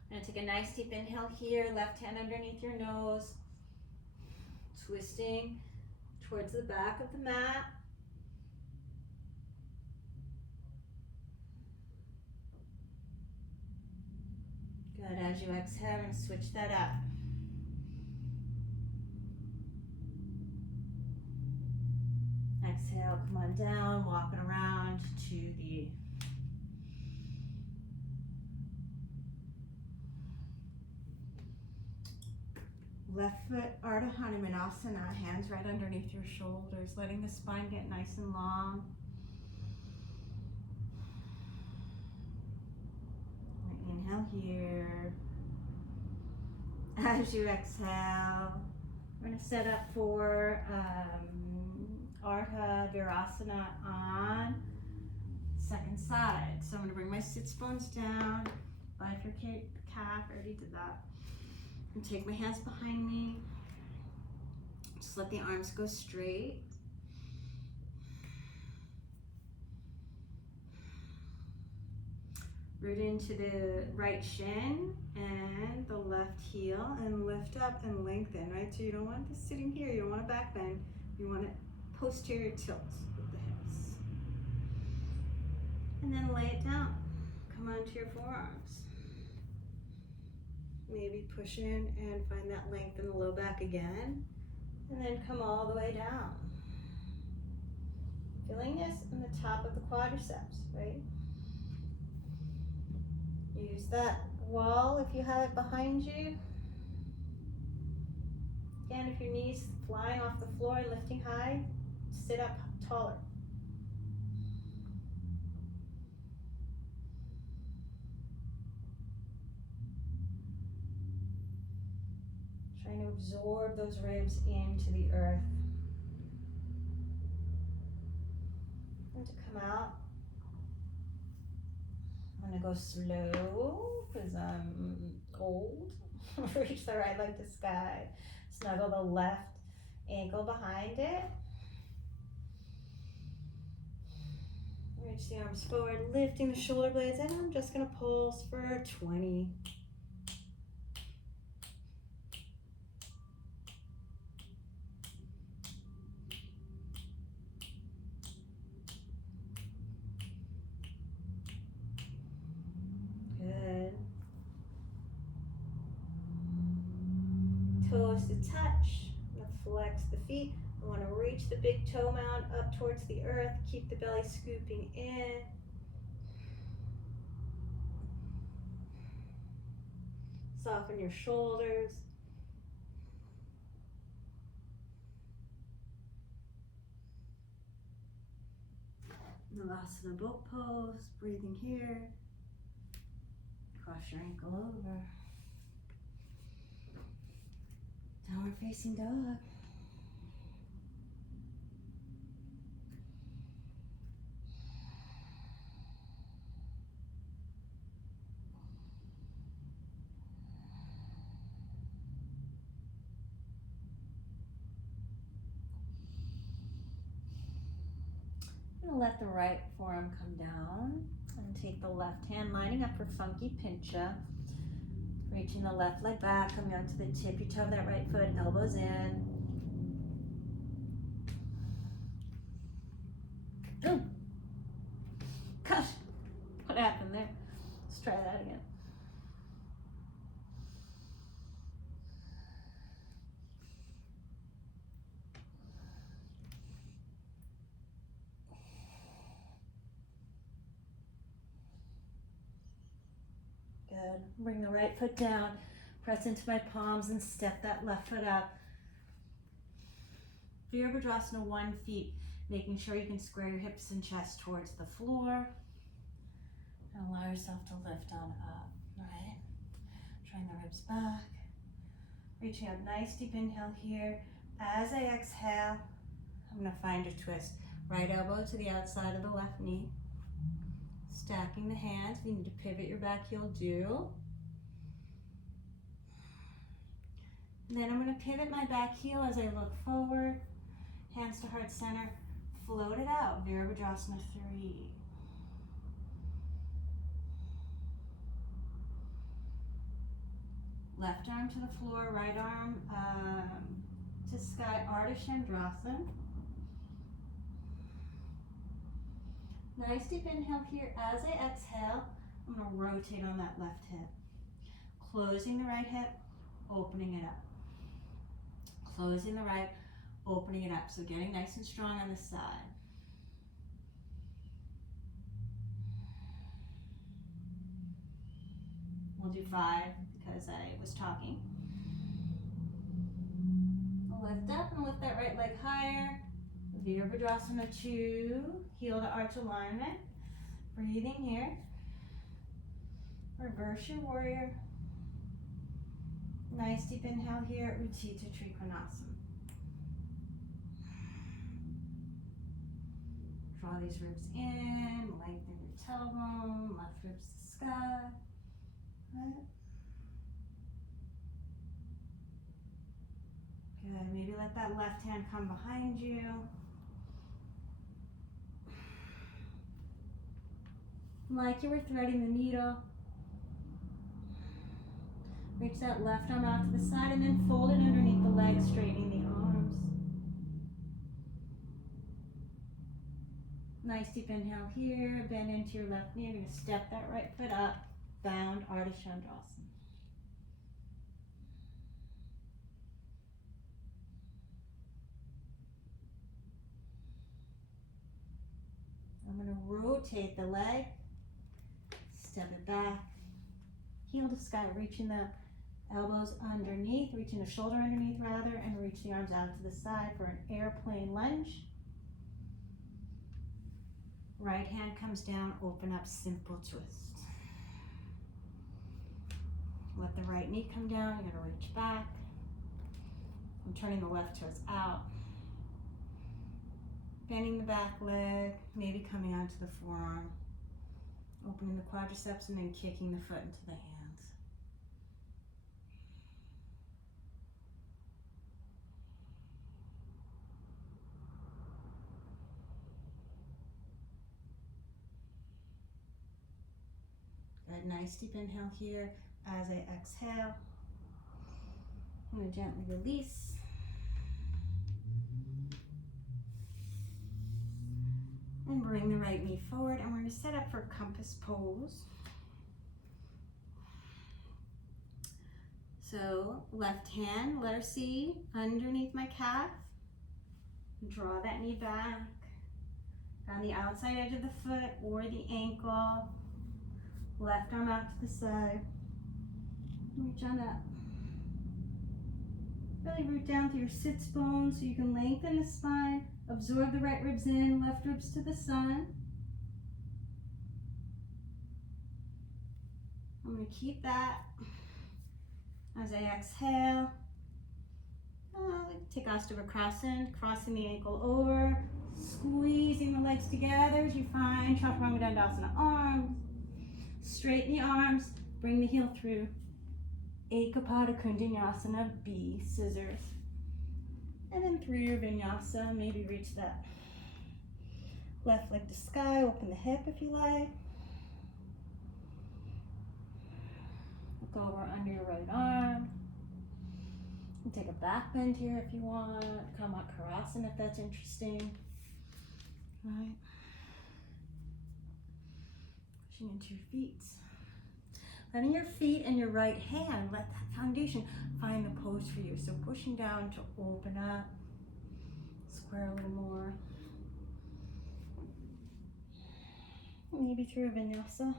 I'm going to take a nice deep inhale here. Left hand underneath your nose. Twisting towards the back of the mat. Good. As you exhale, I'm going to switch that up. Exhale, come on down, walking around to the left foot, Ardha Hanumanasana, hands right underneath your shoulders, letting the spine get nice and long. Inhale here. As you exhale, we're going to set up for Ardha Virasana on second side. So I'm going to bring my sits bones down, bifurcate the calf, I already did that. And take my hands behind me. Just let the arms go straight. Root into the right shin and the left heel and lift up and lengthen, right? So you don't want this sitting here, you don't want a back bend, you want it posterior tilt with the hips. And then lay it down. Come onto your forearms. Maybe push in and find that length in the low back again. And then come all the way down. Feeling this in the top of the quadriceps, right? Use that wall if you have it behind you. Again, if your knees flying off the floor and lifting high, sit up taller. Trying to absorb those ribs into the earth. And to come out, I'm going to go slow because I'm old. Reach the right leg to sky. Snuggle the left ankle behind it. Reach the arms forward, lifting the shoulder blades, and I'm just going to pulse for 20. Toes to touch. I'm going to flex the feet. I want to reach the big toe mound up towards the earth. Keep the belly scooping in. Soften your shoulders. Navasana boat pose. Breathing here. Cross your ankle over. Downward facing dog. let the right forearm come down and take the left hand, lining up for funky pincha. Reaching the left leg back, coming out to the tip your toe of that right foot, elbows in. Oh, gosh, what happened there? Let's try that again. Good. Bring the right foot down, press into my palms and step that left foot up. Virabhadrasana, 1 foot, making sure you can square your hips and chest towards the floor. And allow yourself to lift on up, right? Drawing the ribs back. Reaching up, nice deep inhale here. As I exhale, I'm gonna find a twist. Right elbow to the outside of the left knee. Stacking the hands. If you need to pivot your back heel, do. And then I'm going to pivot my back heel as I look forward. Hands to heart center. Float it out. Virabhadrasana 3. Left arm to the floor, right arm to sky, Ardha Chandrasana. Nice deep inhale here. As I exhale, I'm going to rotate on that left hip. Closing the right hip, opening it up. Closing the right, opening it up. So getting nice and strong on the side. We'll do 5 because I was talking. Lift up and lift that right leg higher. Virabhadrasana 2, heel to arch alignment. Breathing here. Reverse your warrior. Nice deep inhale here, Utthita Trikonasana. Draw these ribs in, lengthen your tailbone, left ribs to sky. Right. Good, maybe let that left hand come behind you. Like you were threading the needle. Reach that left arm out to the side and then fold it underneath the legs, straightening the arms. Nice deep inhale here, bend into your left knee. You're going to step that right foot up, bound Ardha Chandrasana. I'm going to rotate the leg, step it back, heel to sky, reaching the elbows underneath, reaching the shoulder underneath rather, and reach the arms out to the side for an airplane lunge. Right hand comes down, open up, simple twist. Let the right knee come down, you're gonna reach back. I'm turning the left toes out. Bending the back leg, maybe coming onto the forearm. Opening the quadriceps and then kicking the foot into the hands. Good, nice deep inhale here. As I exhale, I'm going to gently release. And bring the right knee forward, and we're going to set up for compass pose. So left hand, letter C, underneath my calf. Draw that knee back. On the outside edge of the foot or the ankle. Left arm out to the side. Reach on up. Really root down through your sits bones so you can lengthen the spine. Absorb the right ribs in, left ribs to the sun. I'm going to keep that. As I exhale, take Ostavakrasana, crossing the ankle over, squeezing the legs together as you find Chaturanga Dandasana arms. Straighten the arms, bring the heel through. Ekapada Kundinasana, B, scissors. And then through your vinyasa, maybe reach that Left leg to sky, open the hip if you like. Look over under your right arm. You can take a back bend here if you want. Yoganidrasana if that's interesting. All right. Pushing into your feet. Letting your feet and your right hand, let that foundation find the pose for you. So pushing down to open up, square a little more. Maybe through a vinyasa.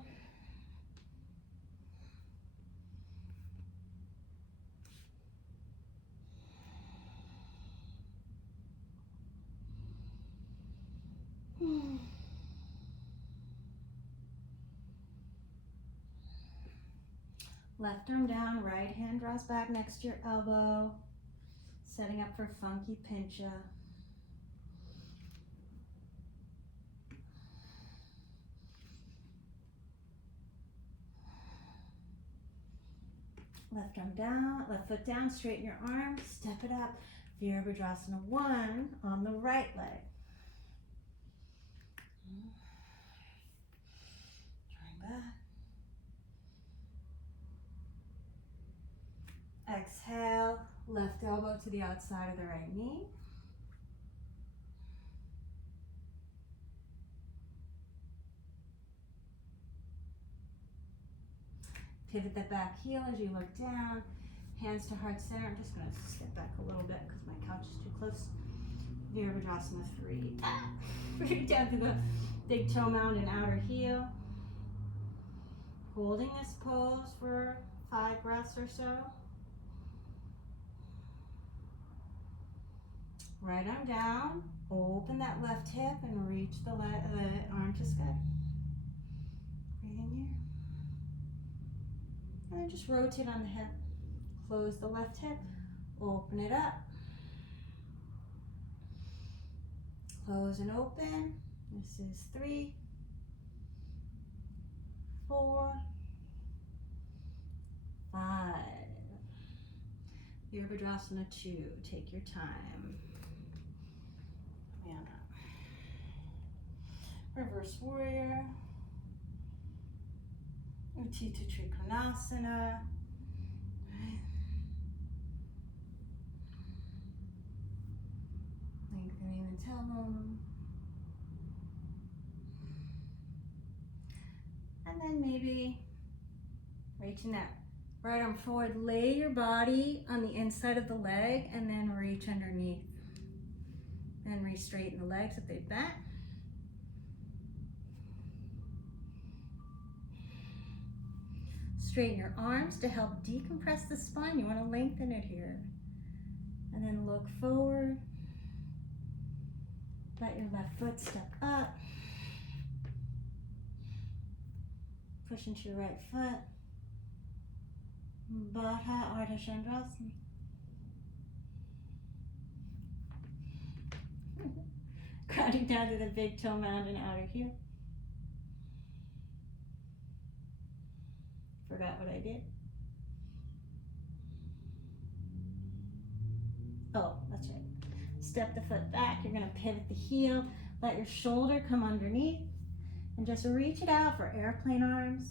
Left arm down, right hand draws back next to your elbow, setting up for funky pincha. Left arm down, left foot down, straighten your arm, step it up. Yoganidrasana 1 on the right leg. Turn back. Exhale, left elbow to the outside of the right knee. Pivot the back heel as you look down. Hands to heart center. I'm just going to step back a little bit because my couch is too close. Yoganidrasana 3. Bring down to the big toe mound and outer heel. Holding this pose for 5 breaths or so. Right arm down. Open that left hip and reach the arm to sky. Breathing here. And then just rotate on the hip. Close the left hip. Open it up. Close and open. This is 3, 4, 5. Yoganidrasana 2. Take your time. And up. Reverse warrior. Utthita Trikonasana. Lengthening the tailbone. And then maybe reaching that right arm forward. Lay your body on the inside of the leg and then reach underneath. And re-straighten the legs if they bent. Straighten your arms to help decompress the spine. You want to lengthen it here. And then look forward. Let your left foot step up. Push into your right foot. Baddha Ardha Chandrasana. Grounding down to the big toe mound and outer heel. Forgot what I did. Oh, that's right. Step the foot back. You're going to pivot the heel. Let your shoulder come underneath. And just reach it out for airplane arms.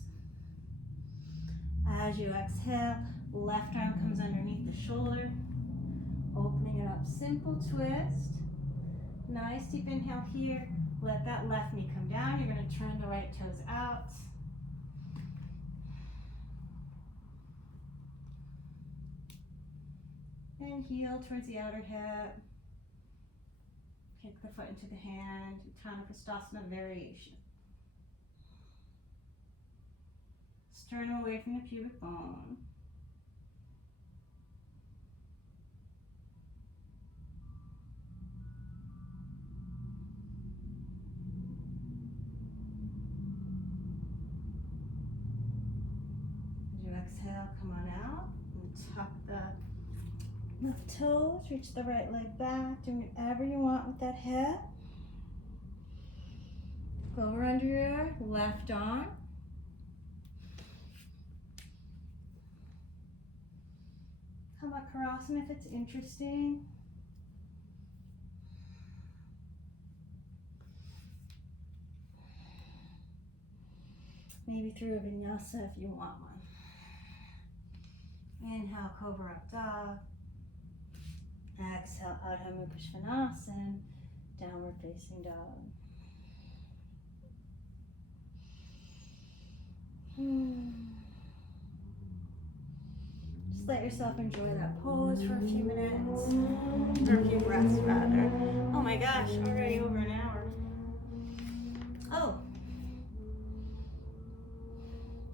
As you exhale, left arm comes underneath the shoulder. Opening it up. Simple twist. Nice deep inhale here. Let that left knee come down. You're going to turn the right toes out. And heel towards the outer hip. Kick the foot into the hand. Uttanapastasana variation. Sternum away from the pubic bone. As you exhale, come on out and tuck the left toes, reach the right leg back, do whatever you want with that hip. Go over under your left arm. Yoganidrasana if it's interesting. Maybe through a vinyasa if you want one. Inhale, Cobra Up Dog. Exhale, Adho Mukha Svanasana, Downward Facing Dog. Just let yourself enjoy that pose for a few minutes, or a few breaths rather. Oh my gosh, already over an hour. Oh,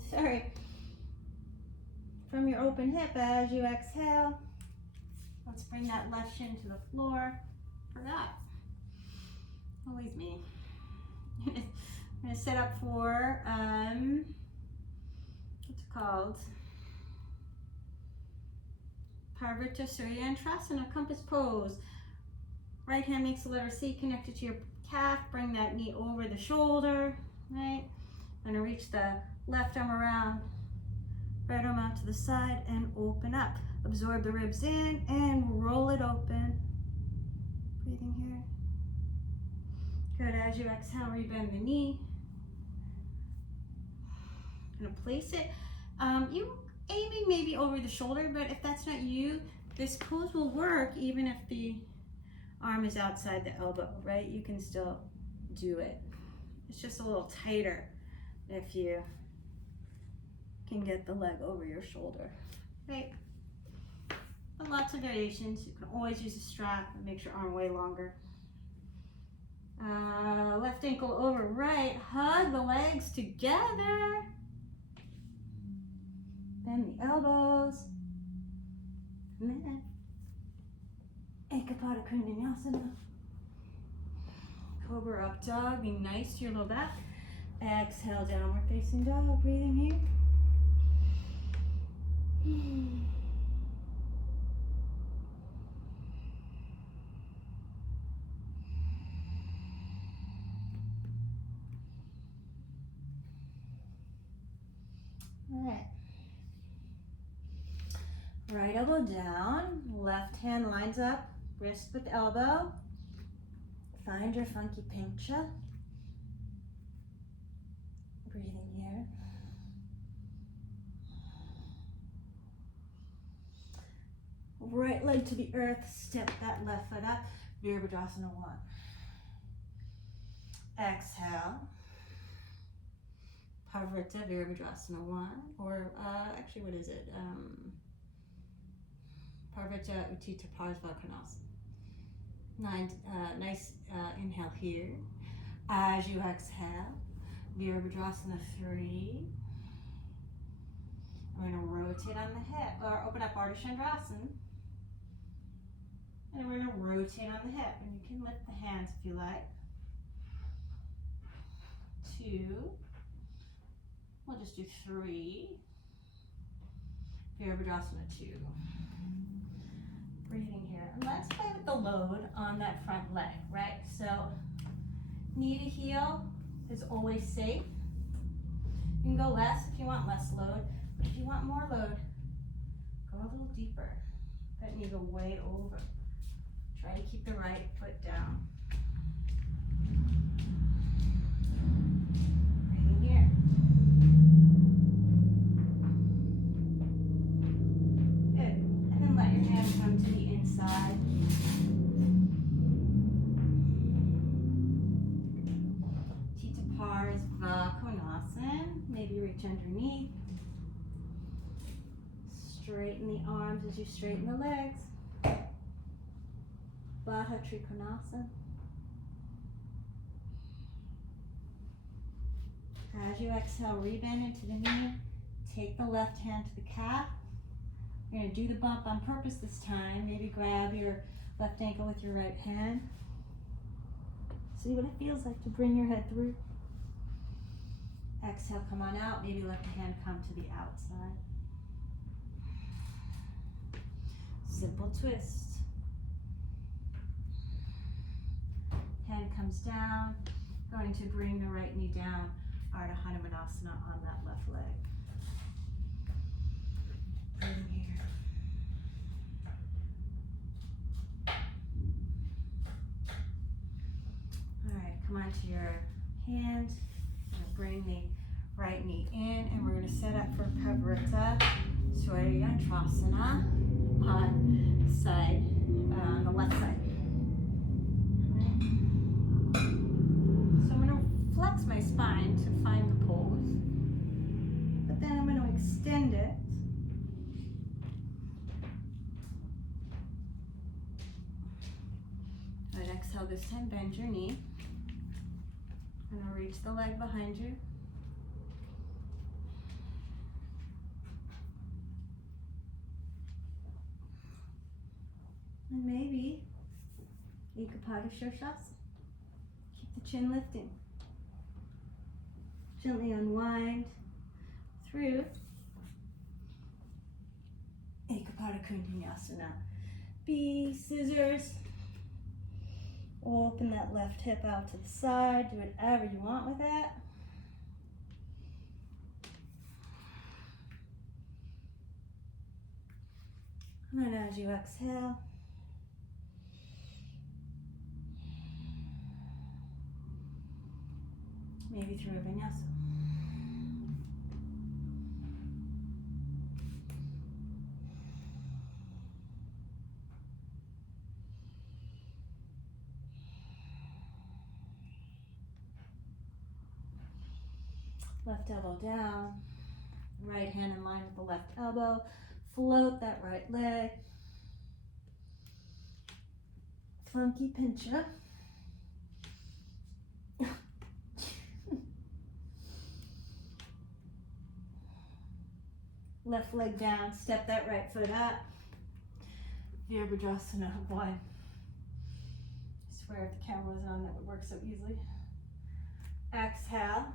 sorry. From your open hip, as you exhale, let's bring that left shin to the floor. Forgot. Always me. I'm going to set up for, what's it called? Parvata Suryantrasana, compass pose. Right hand makes the letter C connected to your calf. Bring that knee over the shoulder, right? I'm going to reach the left arm around, right arm out to the side and open up. Absorb the ribs in and roll it open. Breathing here. Good, as you exhale, rebend the knee. I'm gonna place it. You aiming maybe over the shoulder, but if that's not you, this pose will work even if the arm is outside the elbow, right? You can still do it. It's just a little tighter if you can get the leg over your shoulder, right? But lots of variations. You can always use a strap that makes your arm way longer. Left ankle over right. Hug the legs together. Bend the elbows. And then Ekapada Kundanyasana. Cobra Up Dog. Be nice to your low back. Exhale, Downward Facing Dog. Breathing here. All right. Right elbow down, left hand lines up, wrist with elbow. Find your funky pincha. Breathing here. Right leg to the earth, step that left foot up, Virabhadrasana 1. Exhale. Parvata Virabhadrasana 1, or actually, what is it? Parvata Utthita Parsvakonasana. Nice inhale here. As you exhale, Virabhadrasana 3. We're going to rotate on the hip, or open up Ardha Chandrasana. And we're going to rotate on the hip, and you can lift the hands if you like. 2. We'll just do 3. Virabhadrasana 2. Breathing here. And let's play with the load on that front leg, right? So knee to heel is always safe. You can go less if you want less load, but if you want more load, go a little deeper. That knee go way over. Try to keep the right foot down. Breathing here. Good. And then let your hand come to the inside. Utthita Parsvakonasana. Maybe reach underneath. Straighten the arms as you straighten the legs. Baddha Trikonasana. As you exhale, rebend into the knee. Take the left hand to the calf. You're going to do the bump on purpose this time. Maybe grab your left ankle with your right hand. See what it feels like to bring your head through. Exhale, come on out. Maybe let the hand come to the outside. Simple twist. Hand comes down. Going to bring the right knee down. Ardha Hanumanasana on that left leg. Breathing here. All right, come onto your hand. Bring the Right knee in, and we're going to set up for Pavrita Yoganidrasana on side, on the left side. Right. So I'm going to flex my spine to find the pose, but then I'm going to extend it. Good, exhale this time, bend your knee. I'm going to reach the leg behind you. And maybe Ekapadashirshas. Keep the chin lifting. Gently unwind through Ekapadakundanyasana. B, scissors. Open that left hip out to the side. Do whatever you want with it. And then as you exhale, maybe through a vinyasa. Left elbow down, right hand in line with the left elbow. Float that right leg. Funky pincha. Left leg down, step that right foot up. Yoganidrasana, boy. I swear if the camera was on, that would work so easily. Exhale.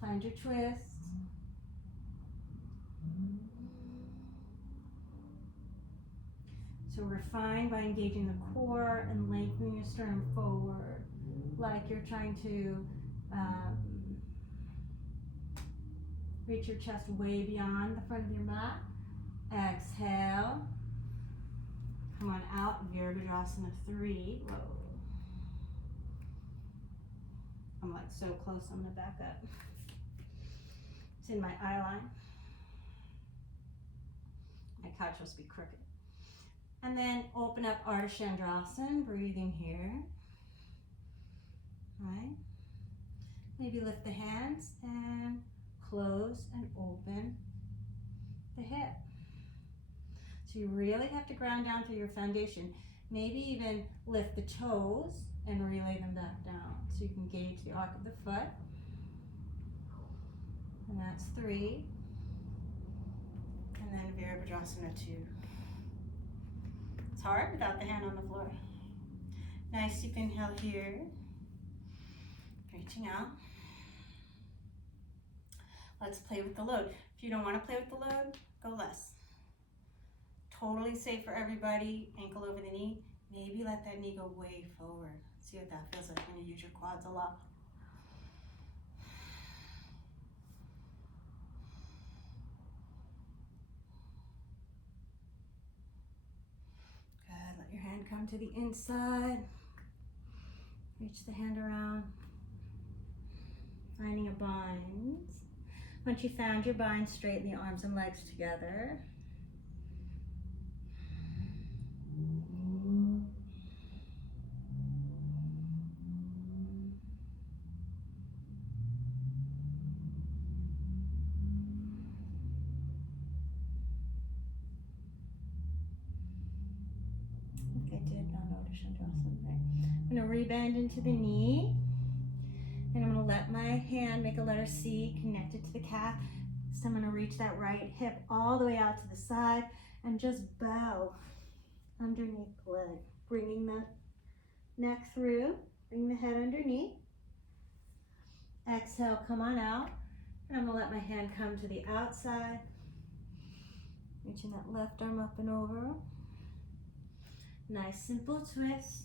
Find your twist. So refine by engaging the core and lengthening your sternum forward, like you're trying to reach your chest way beyond the front of your mat. Exhale. Come on out, Yoganidrasana 3. Whoa. I'm like so close, I'm gonna back up. It's in my eye line. My couch must be crooked. And then open up Ardha Chandrasana, breathing here. Right? Maybe lift the hands and close and open the hip. So you really have to ground down through your foundation. Maybe even lift the toes and relay them back down so you can gauge the arc of the foot. And that's 3. And then Yoganidrasana 2. It's hard without the hand on the floor. Nice deep inhale here. Reaching out. Let's play with the load. If you don't want to play with the load, go less. Totally safe for everybody. Ankle over the knee. Maybe let that knee go way forward. See what that feels like when you use your quads a lot. Good. Let your hand come to the inside. Reach the hand around. Finding a bind. Once you found your bind, straighten the arms and legs together. I think I did not notice Chandrasana. Right. I'm going to rebend into the knee. And I'm going to let my hand make a letter C connected to the calf. So I'm going to reach that right hip all the way out to the side and just bow underneath the leg. Bringing the neck through, bring the head underneath. Exhale, come on out. And I'm going to let my hand come to the outside. Reaching that left arm up and over. Nice simple twist.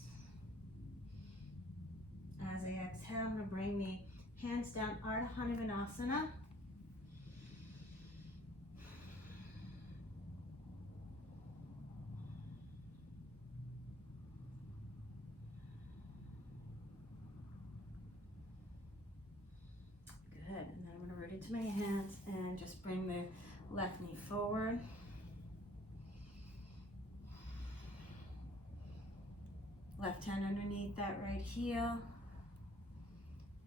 As I exhale, I'm going to bring the hands down, Ardha Hanumanasana. Good. And then I'm going to root into my hands and just bring the left knee forward. Left hand underneath that right heel.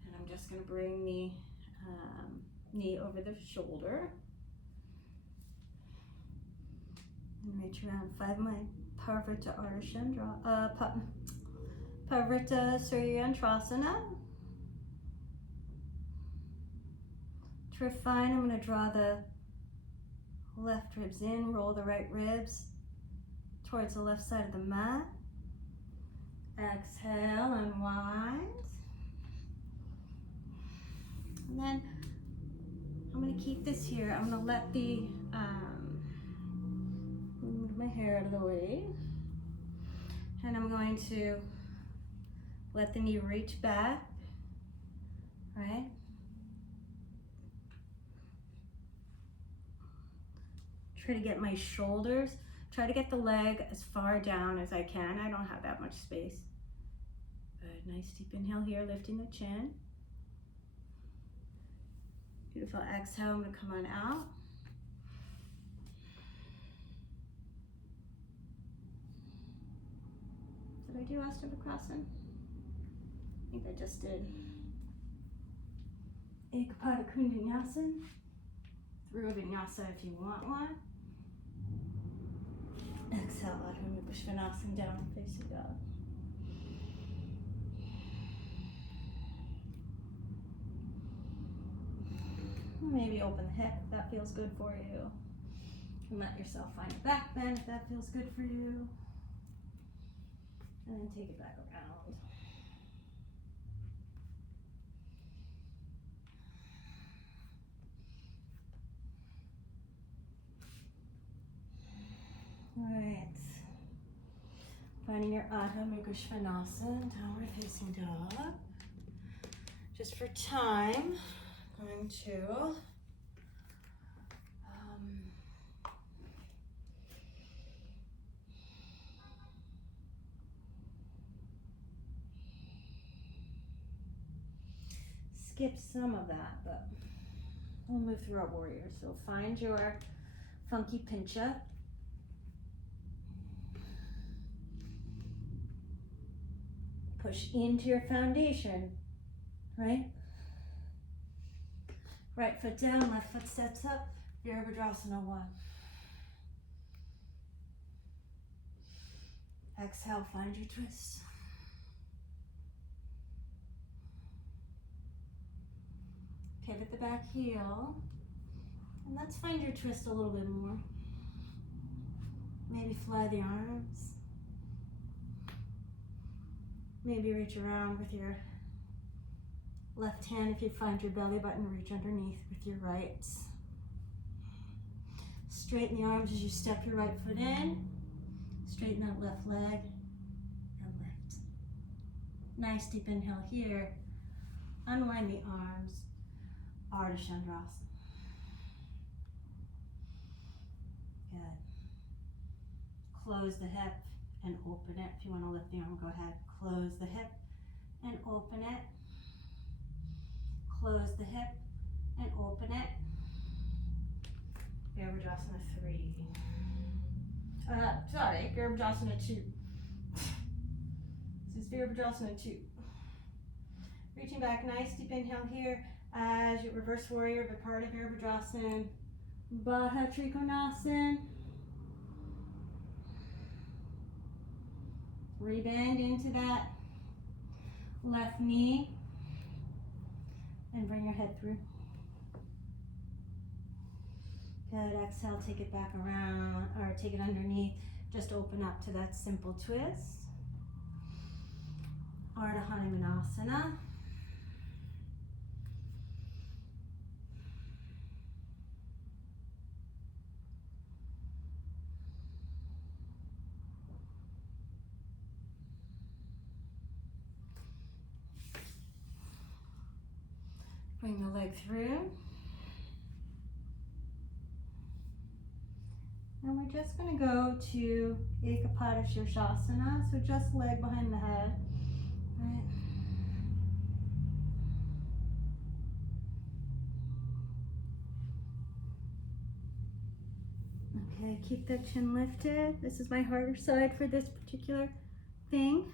And I'm just going to bring the knee over the shoulder. And reach around. 5 my Parvrita Ardha Chandra, Parvrita Suryantrasana. To refine, I'm going to draw the left ribs in, roll the right ribs towards the left side of the mat. Exhale, unwind. And then I'm going to keep this here. I'm going to let the, move my hair out of the way. And I'm going to let the knee reach back, right? Try to get my shoulders, try to get the leg as far down as I can. I don't have that much space. Good, nice deep inhale here, lifting the chin. Beautiful, exhale, I'm gonna come on out. Did I do Ashtavakra? I think I just did. Ekapada Kundanyasana. Through a vinyasa if you want one. Exhale, Adho Mukha Svanasana, down facing dog. Maybe open the hip if that feels good for you. And let yourself find a back bend if that feels good for you. And then take it back around. All right. Finding your Adho Mukha Svanasana, downward facing dog. Just for time, I'm going to skip some of that, but we'll move through our warrior. So find your funky pincha. Push into your foundation, right? Right foot down, left foot steps up, Yoganidrasana 1. Exhale, find your twist. Pivot the back heel, and let's find your twist a little bit more. Maybe fly the arms. Maybe reach around with your left hand. If you find your belly button, reach underneath with your right. Straighten the arms as you step your right foot in. Straighten that left leg and lift. Nice deep inhale here. Unwind the arms. Ardha Chandra. Good. Close the hip and open it. If you want to lift the arm, go ahead. Close the hip and open it. Close the hip and open it. Yoganidrasana 3. Yoganidrasana 2. This is Yoganidrasana 2. Reaching back, nice deep inhale here as you reverse warrior, but part of Yoganidrasana. Baddha Trikonasana. Rebend into that left knee and bring your head through. Good, exhale, take it back around or take it underneath. Just open up to that simple twist. Ardha Hanumanasana. Bring the leg through. And we're just going to go to Ekapada Shirshasana, so just leg behind the head. Right. Okay, keep the chin lifted. This is my harder side for this particular thing.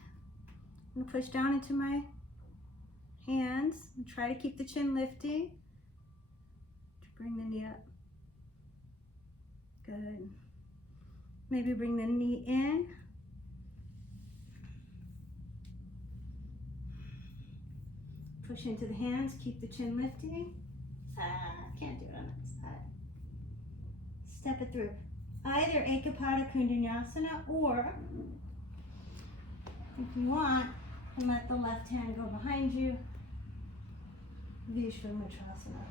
I'm gonna push down into my hands and try to keep the chin lifting. Bring the knee up. Good. Maybe bring the knee in. Push into the hands, keep the chin lifting. Can't do it on that side. Step it through. Either Ekapada Kundanyasana, or if you want, you can let the left hand go behind you. Vishwamuttrasana.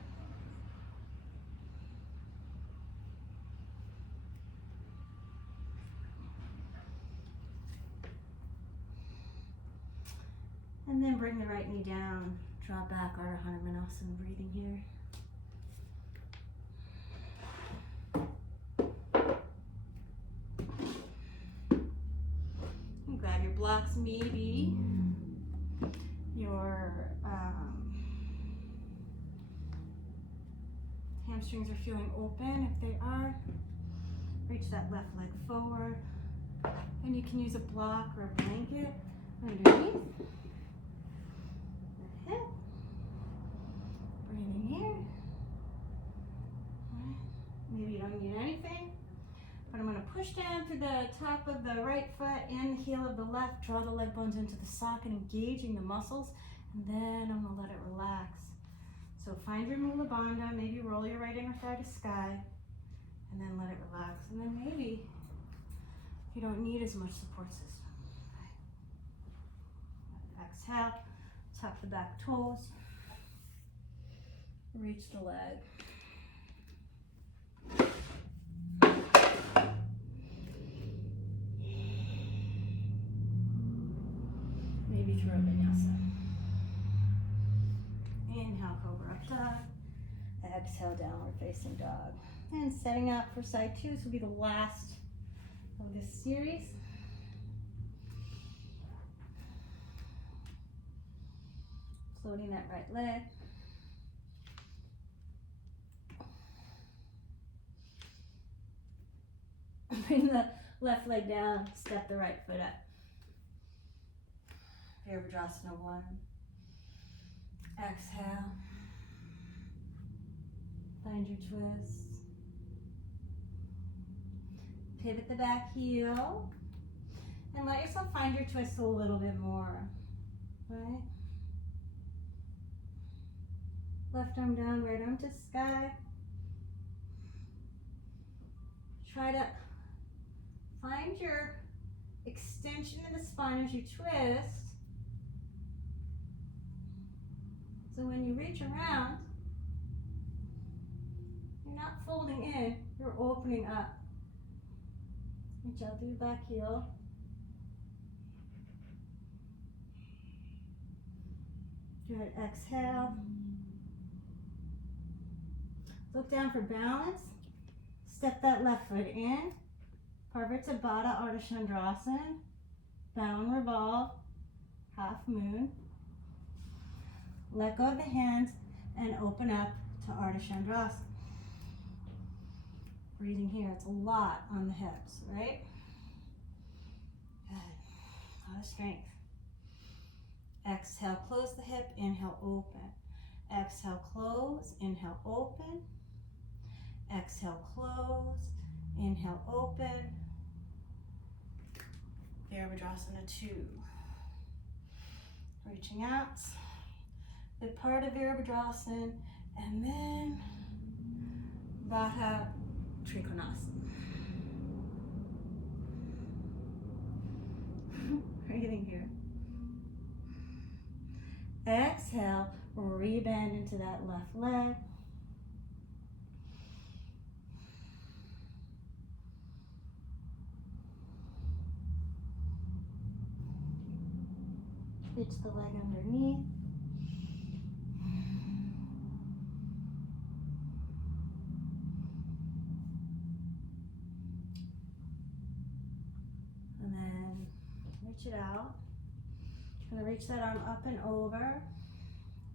And then bring the right knee down. Draw back, Ardha Hanumanasana, breathing here. And grab your blocks, maybe your hamstrings are feeling open. If they are, reach that left leg forward. And you can use a block or a blanket underneath. The hip. Breathing here. Maybe you don't need anything. But I'm going to push down to the top of the right foot and the heel of the left. Draw the leg bones into the socket, engaging the muscles. And then I'm going to let it relax. So find your Mula Bandha, maybe roll your right inner thigh to sky, and then let it relax. And then maybe you don't need as much support system. Exhale, tuck the back toes, reach the leg. Maybe throw a vinyasa. Inhale, Cobra Up Dog. Exhale, Downward Facing Dog. And setting up for side two. This will be the last of this series. Floating that right leg. Bring the left leg down, step the right foot up. Virabhadrasana 1. Exhale. Find your twist. Pivot the back heel. And let yourself find your twist a little bit more. Right? Left arm down, right arm to sky. Try to find your extension in the spine as you twist. So when you reach around, you're not folding in, you're opening up. Reach out through the back heel. Good, exhale. Look down for balance. Step that left foot in. Parvata Baddha Ardha Chandrasana. Bow and revolve. Half moon. Let go of the hands and open up to Ardha Chandrasana. Breathing here, it's a lot on the hips, right? Good, a lot of strength. Exhale, close the hip, inhale, open. Exhale, close, inhale, open. Exhale, close, inhale, open. Virabhadrasana 2. Reaching out. The part of Virabhadrasana, and then Baddha Trikonasana. Breathing here. Exhale, rebend into that left leg. Reach the leg underneath. And then reach it out. I'm going to reach that arm up and over. I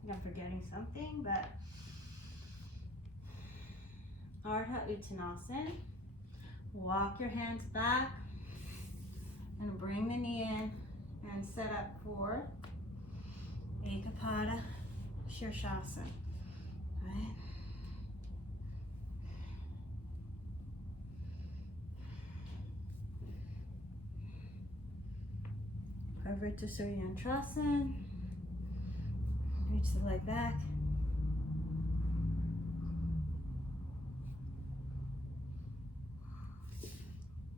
think I'm forgetting something, but Ardha Uttanasana. Walk your hands back and bring the knee in and set up for Ekapada Shirshasana. Right? Parvrita Suryantrasana. Reach the leg back.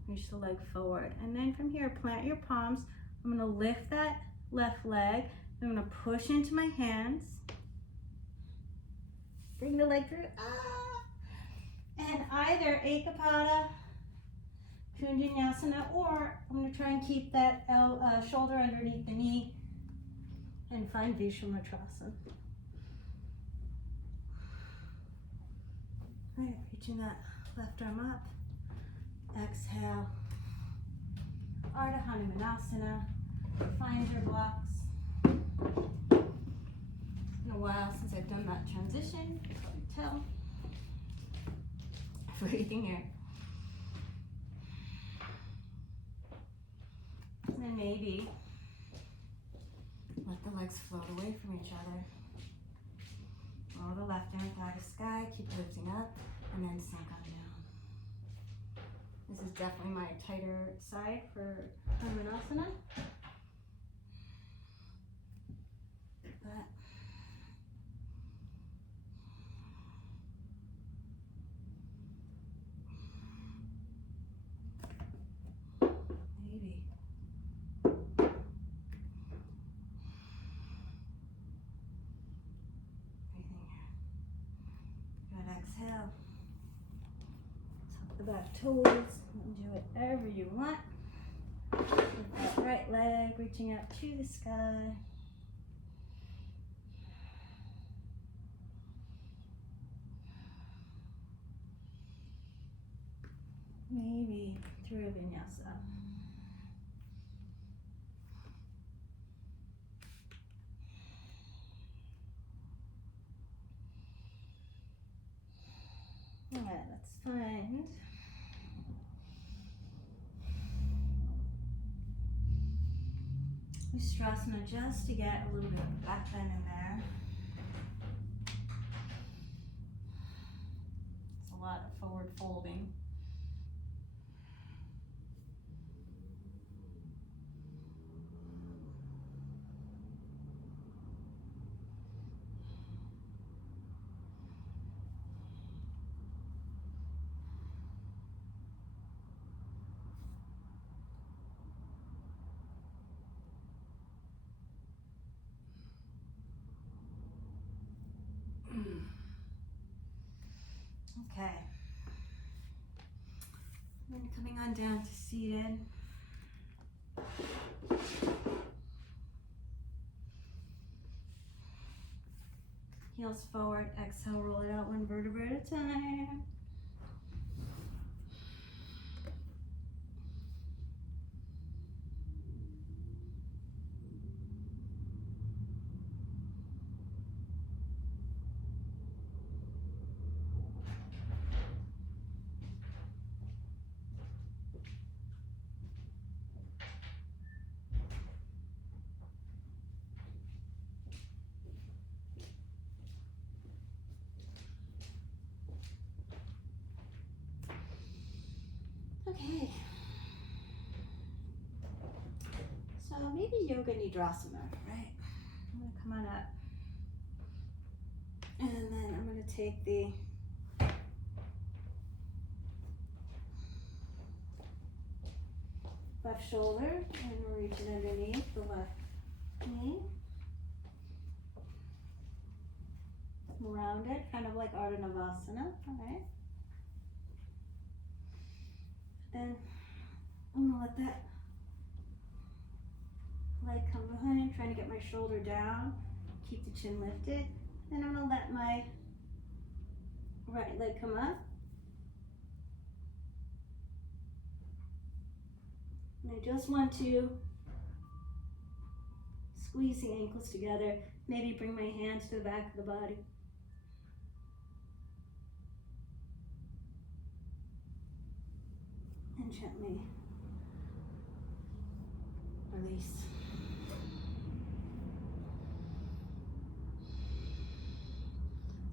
Reach the leg forward. And then from here, plant your palms. I'm going to lift that left leg. I'm going to push into my hands. Bring the leg through. And either Ekapada, Kundinyasana, or I'm going to try and keep that shoulder underneath the knee and find Vishumatrasana. All right, reaching that left arm up. Exhale. Ardha Hanumanasana. Find your blocks. It's been a while since I've done that transition. You can probably tell. Breathing here. And then maybe let the legs float away from each other. Roll the left arm thigh to sky. Keep lifting up and then sink on down. This is definitely my tighter side for Hanumanasana. But maybe. Breathing here. Good, exhale. Tuck the back toes. Do whatever you want. With that right leg reaching out to the sky. Maybe through a vinyasa. All right, let's find Ustrasana just to get a little bit of back bend in there. It's a lot of forward folding. Okay. And then coming on down to seated. Heels forward, exhale, roll it out one vertebra at a time. Okay, so maybe Yoganidrasana, right? I'm gonna come on up. And then I'm gonna take the left shoulder and we're reaching underneath the left knee. Round it, kind of like Ardha Navasana, all right? Then I'm gonna let that leg come behind, trying to get my shoulder down, keep the chin lifted. Then I'm gonna let my right leg come up. And I just want to squeeze the ankles together, maybe bring my hands to the back of the body. And gently release.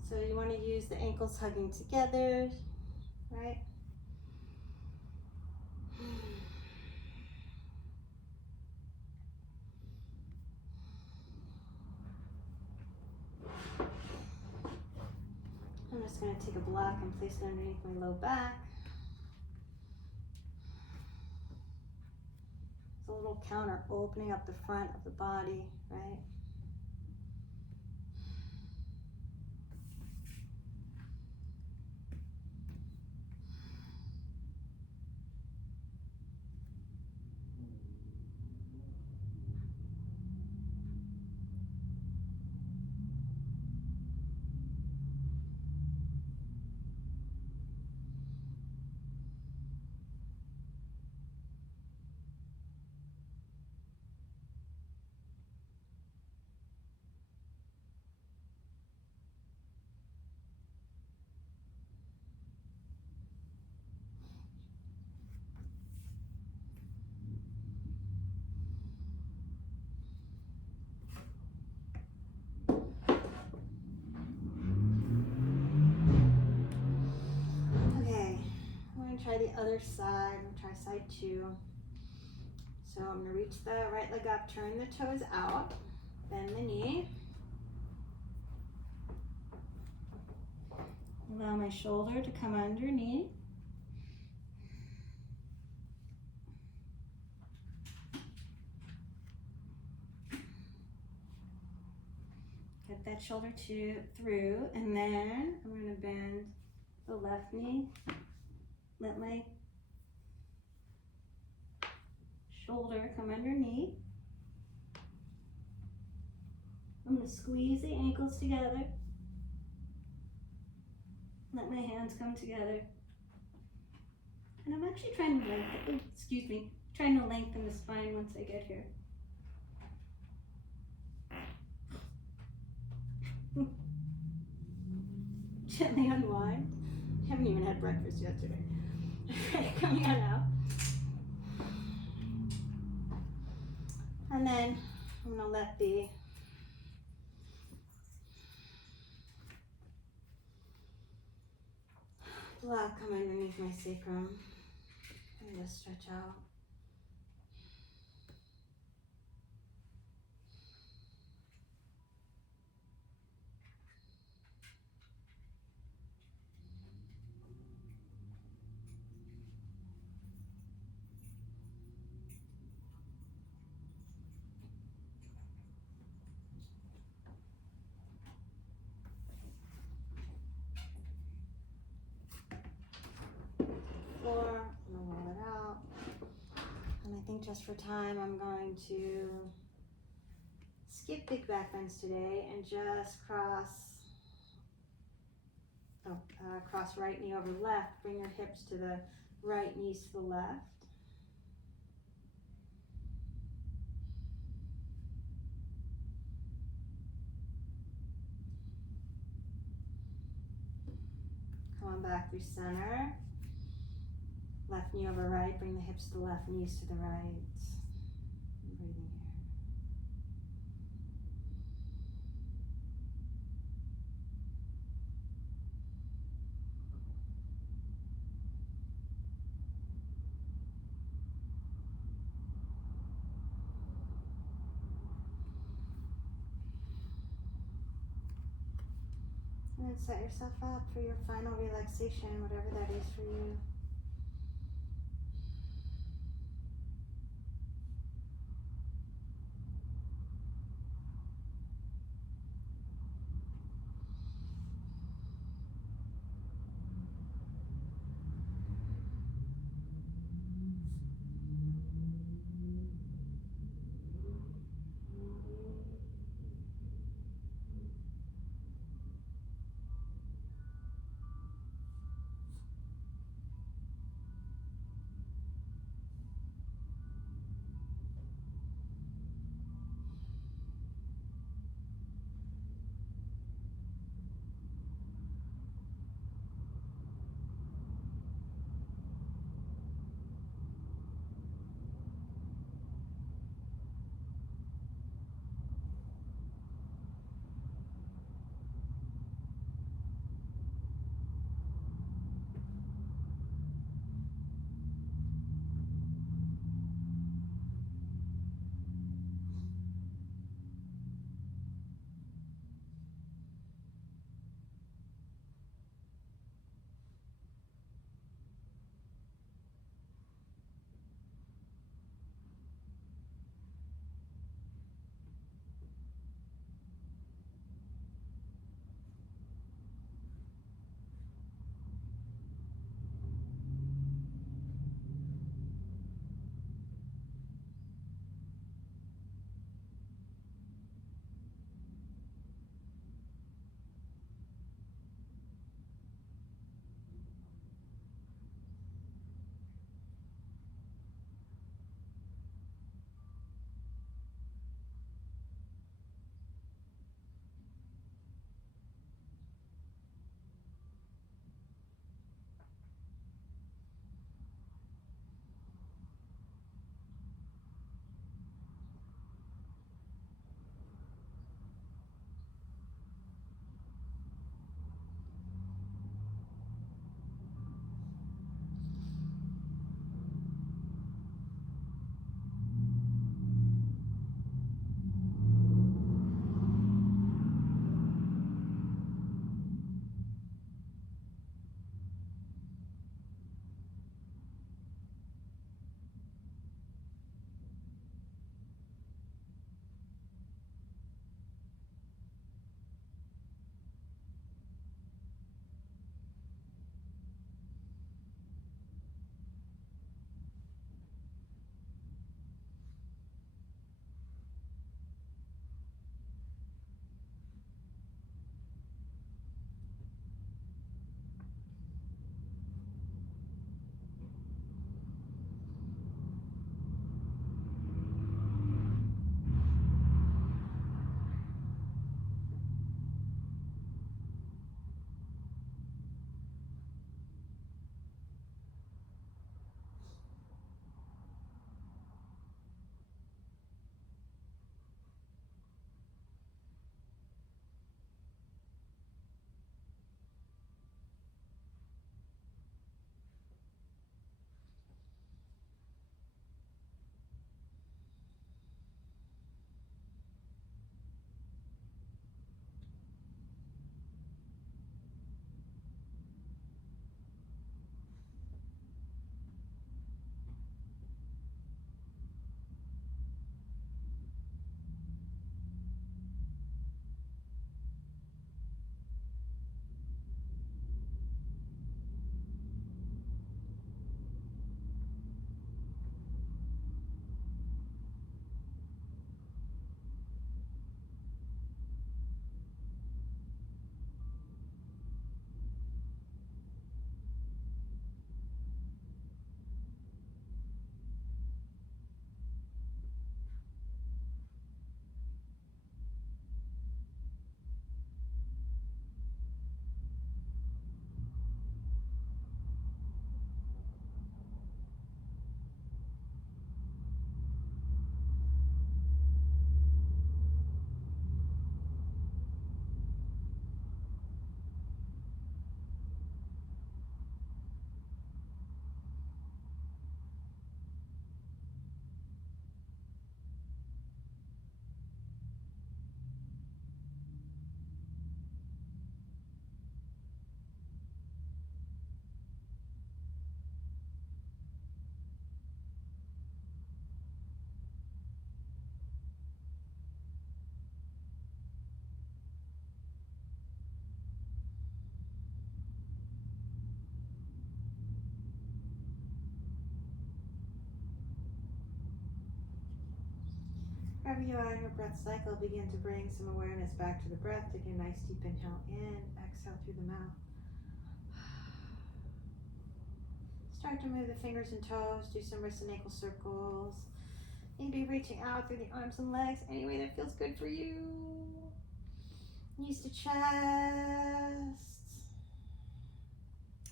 So you want to use the ankles hugging together, right? I'm just going to take a block and place it underneath my low back. It's a little counter opening up the front of the body, right? Okay, I'm going to try the other side. I'm going to try side 2. So I'm going to reach the right leg up, turn the toes out, bend the knee. Allow my shoulder to come underneath. Get that shoulder through, and then I'm going to bend the left knee. Let my shoulder come underneath. I'm going to squeeze the ankles together. Let my hands come together. And I'm actually trying to trying to lengthen the spine once I get here. Gently unwind. Haven't even had breakfast yesterday. Coming on out. And then I'm going to let the block come underneath my sacrum and just stretch out. Floor, I'm going to roll it out. And I think just for time, I'm going to skip big back bends today and just cross right knee over left. Bring your hips to the right, knees to the left. Come on back through center. Left knee over right. Bring the hips to the left, knees to the right. Breathing here. And then set yourself up for your final relaxation, whatever that is for you. Wherever you are in your breath cycle, begin to bring some awareness back to the breath. Take a nice deep inhale in, exhale through the mouth. Start to move the fingers and toes, do some wrist and ankle circles. Maybe reaching out through the arms and legs any way that feels good for you. Use the chest.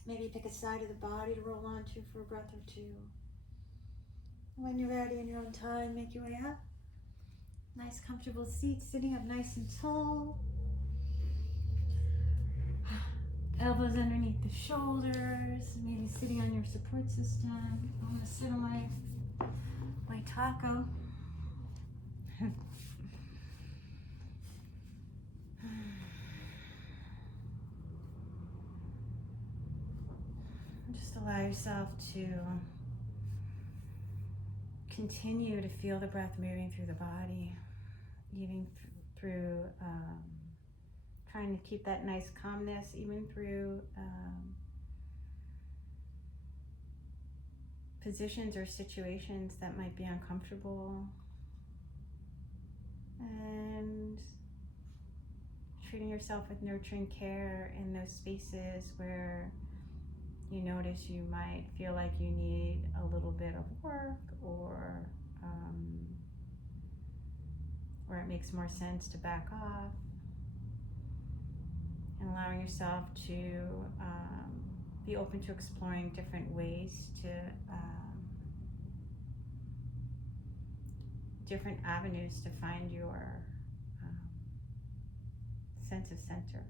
Maybe pick a side of the body to roll onto for a breath or two. When you're ready in your own time, make your way up. Nice comfortable seat, sitting up nice and tall. Elbows underneath the shoulders, maybe sitting on your support system. I'm gonna sit on my taco. Just allow yourself to continue to feel the breath moving through the body, even through trying to keep that nice calmness, even through positions or situations that might be uncomfortable, and treating yourself with nurturing care in those spaces where you notice you might feel like you need a little bit of work, or it makes more sense to back off, and allowing yourself to be open to exploring different ways to different avenues to find your sense of center.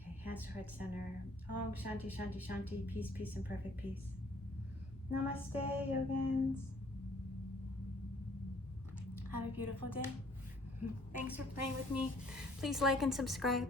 Okay, hands to heart center. Om Shanti Shanti Shanti. Peace, peace, and perfect peace. Namaste, Yogins. Have a beautiful day. Thanks for playing with me. Please like and subscribe.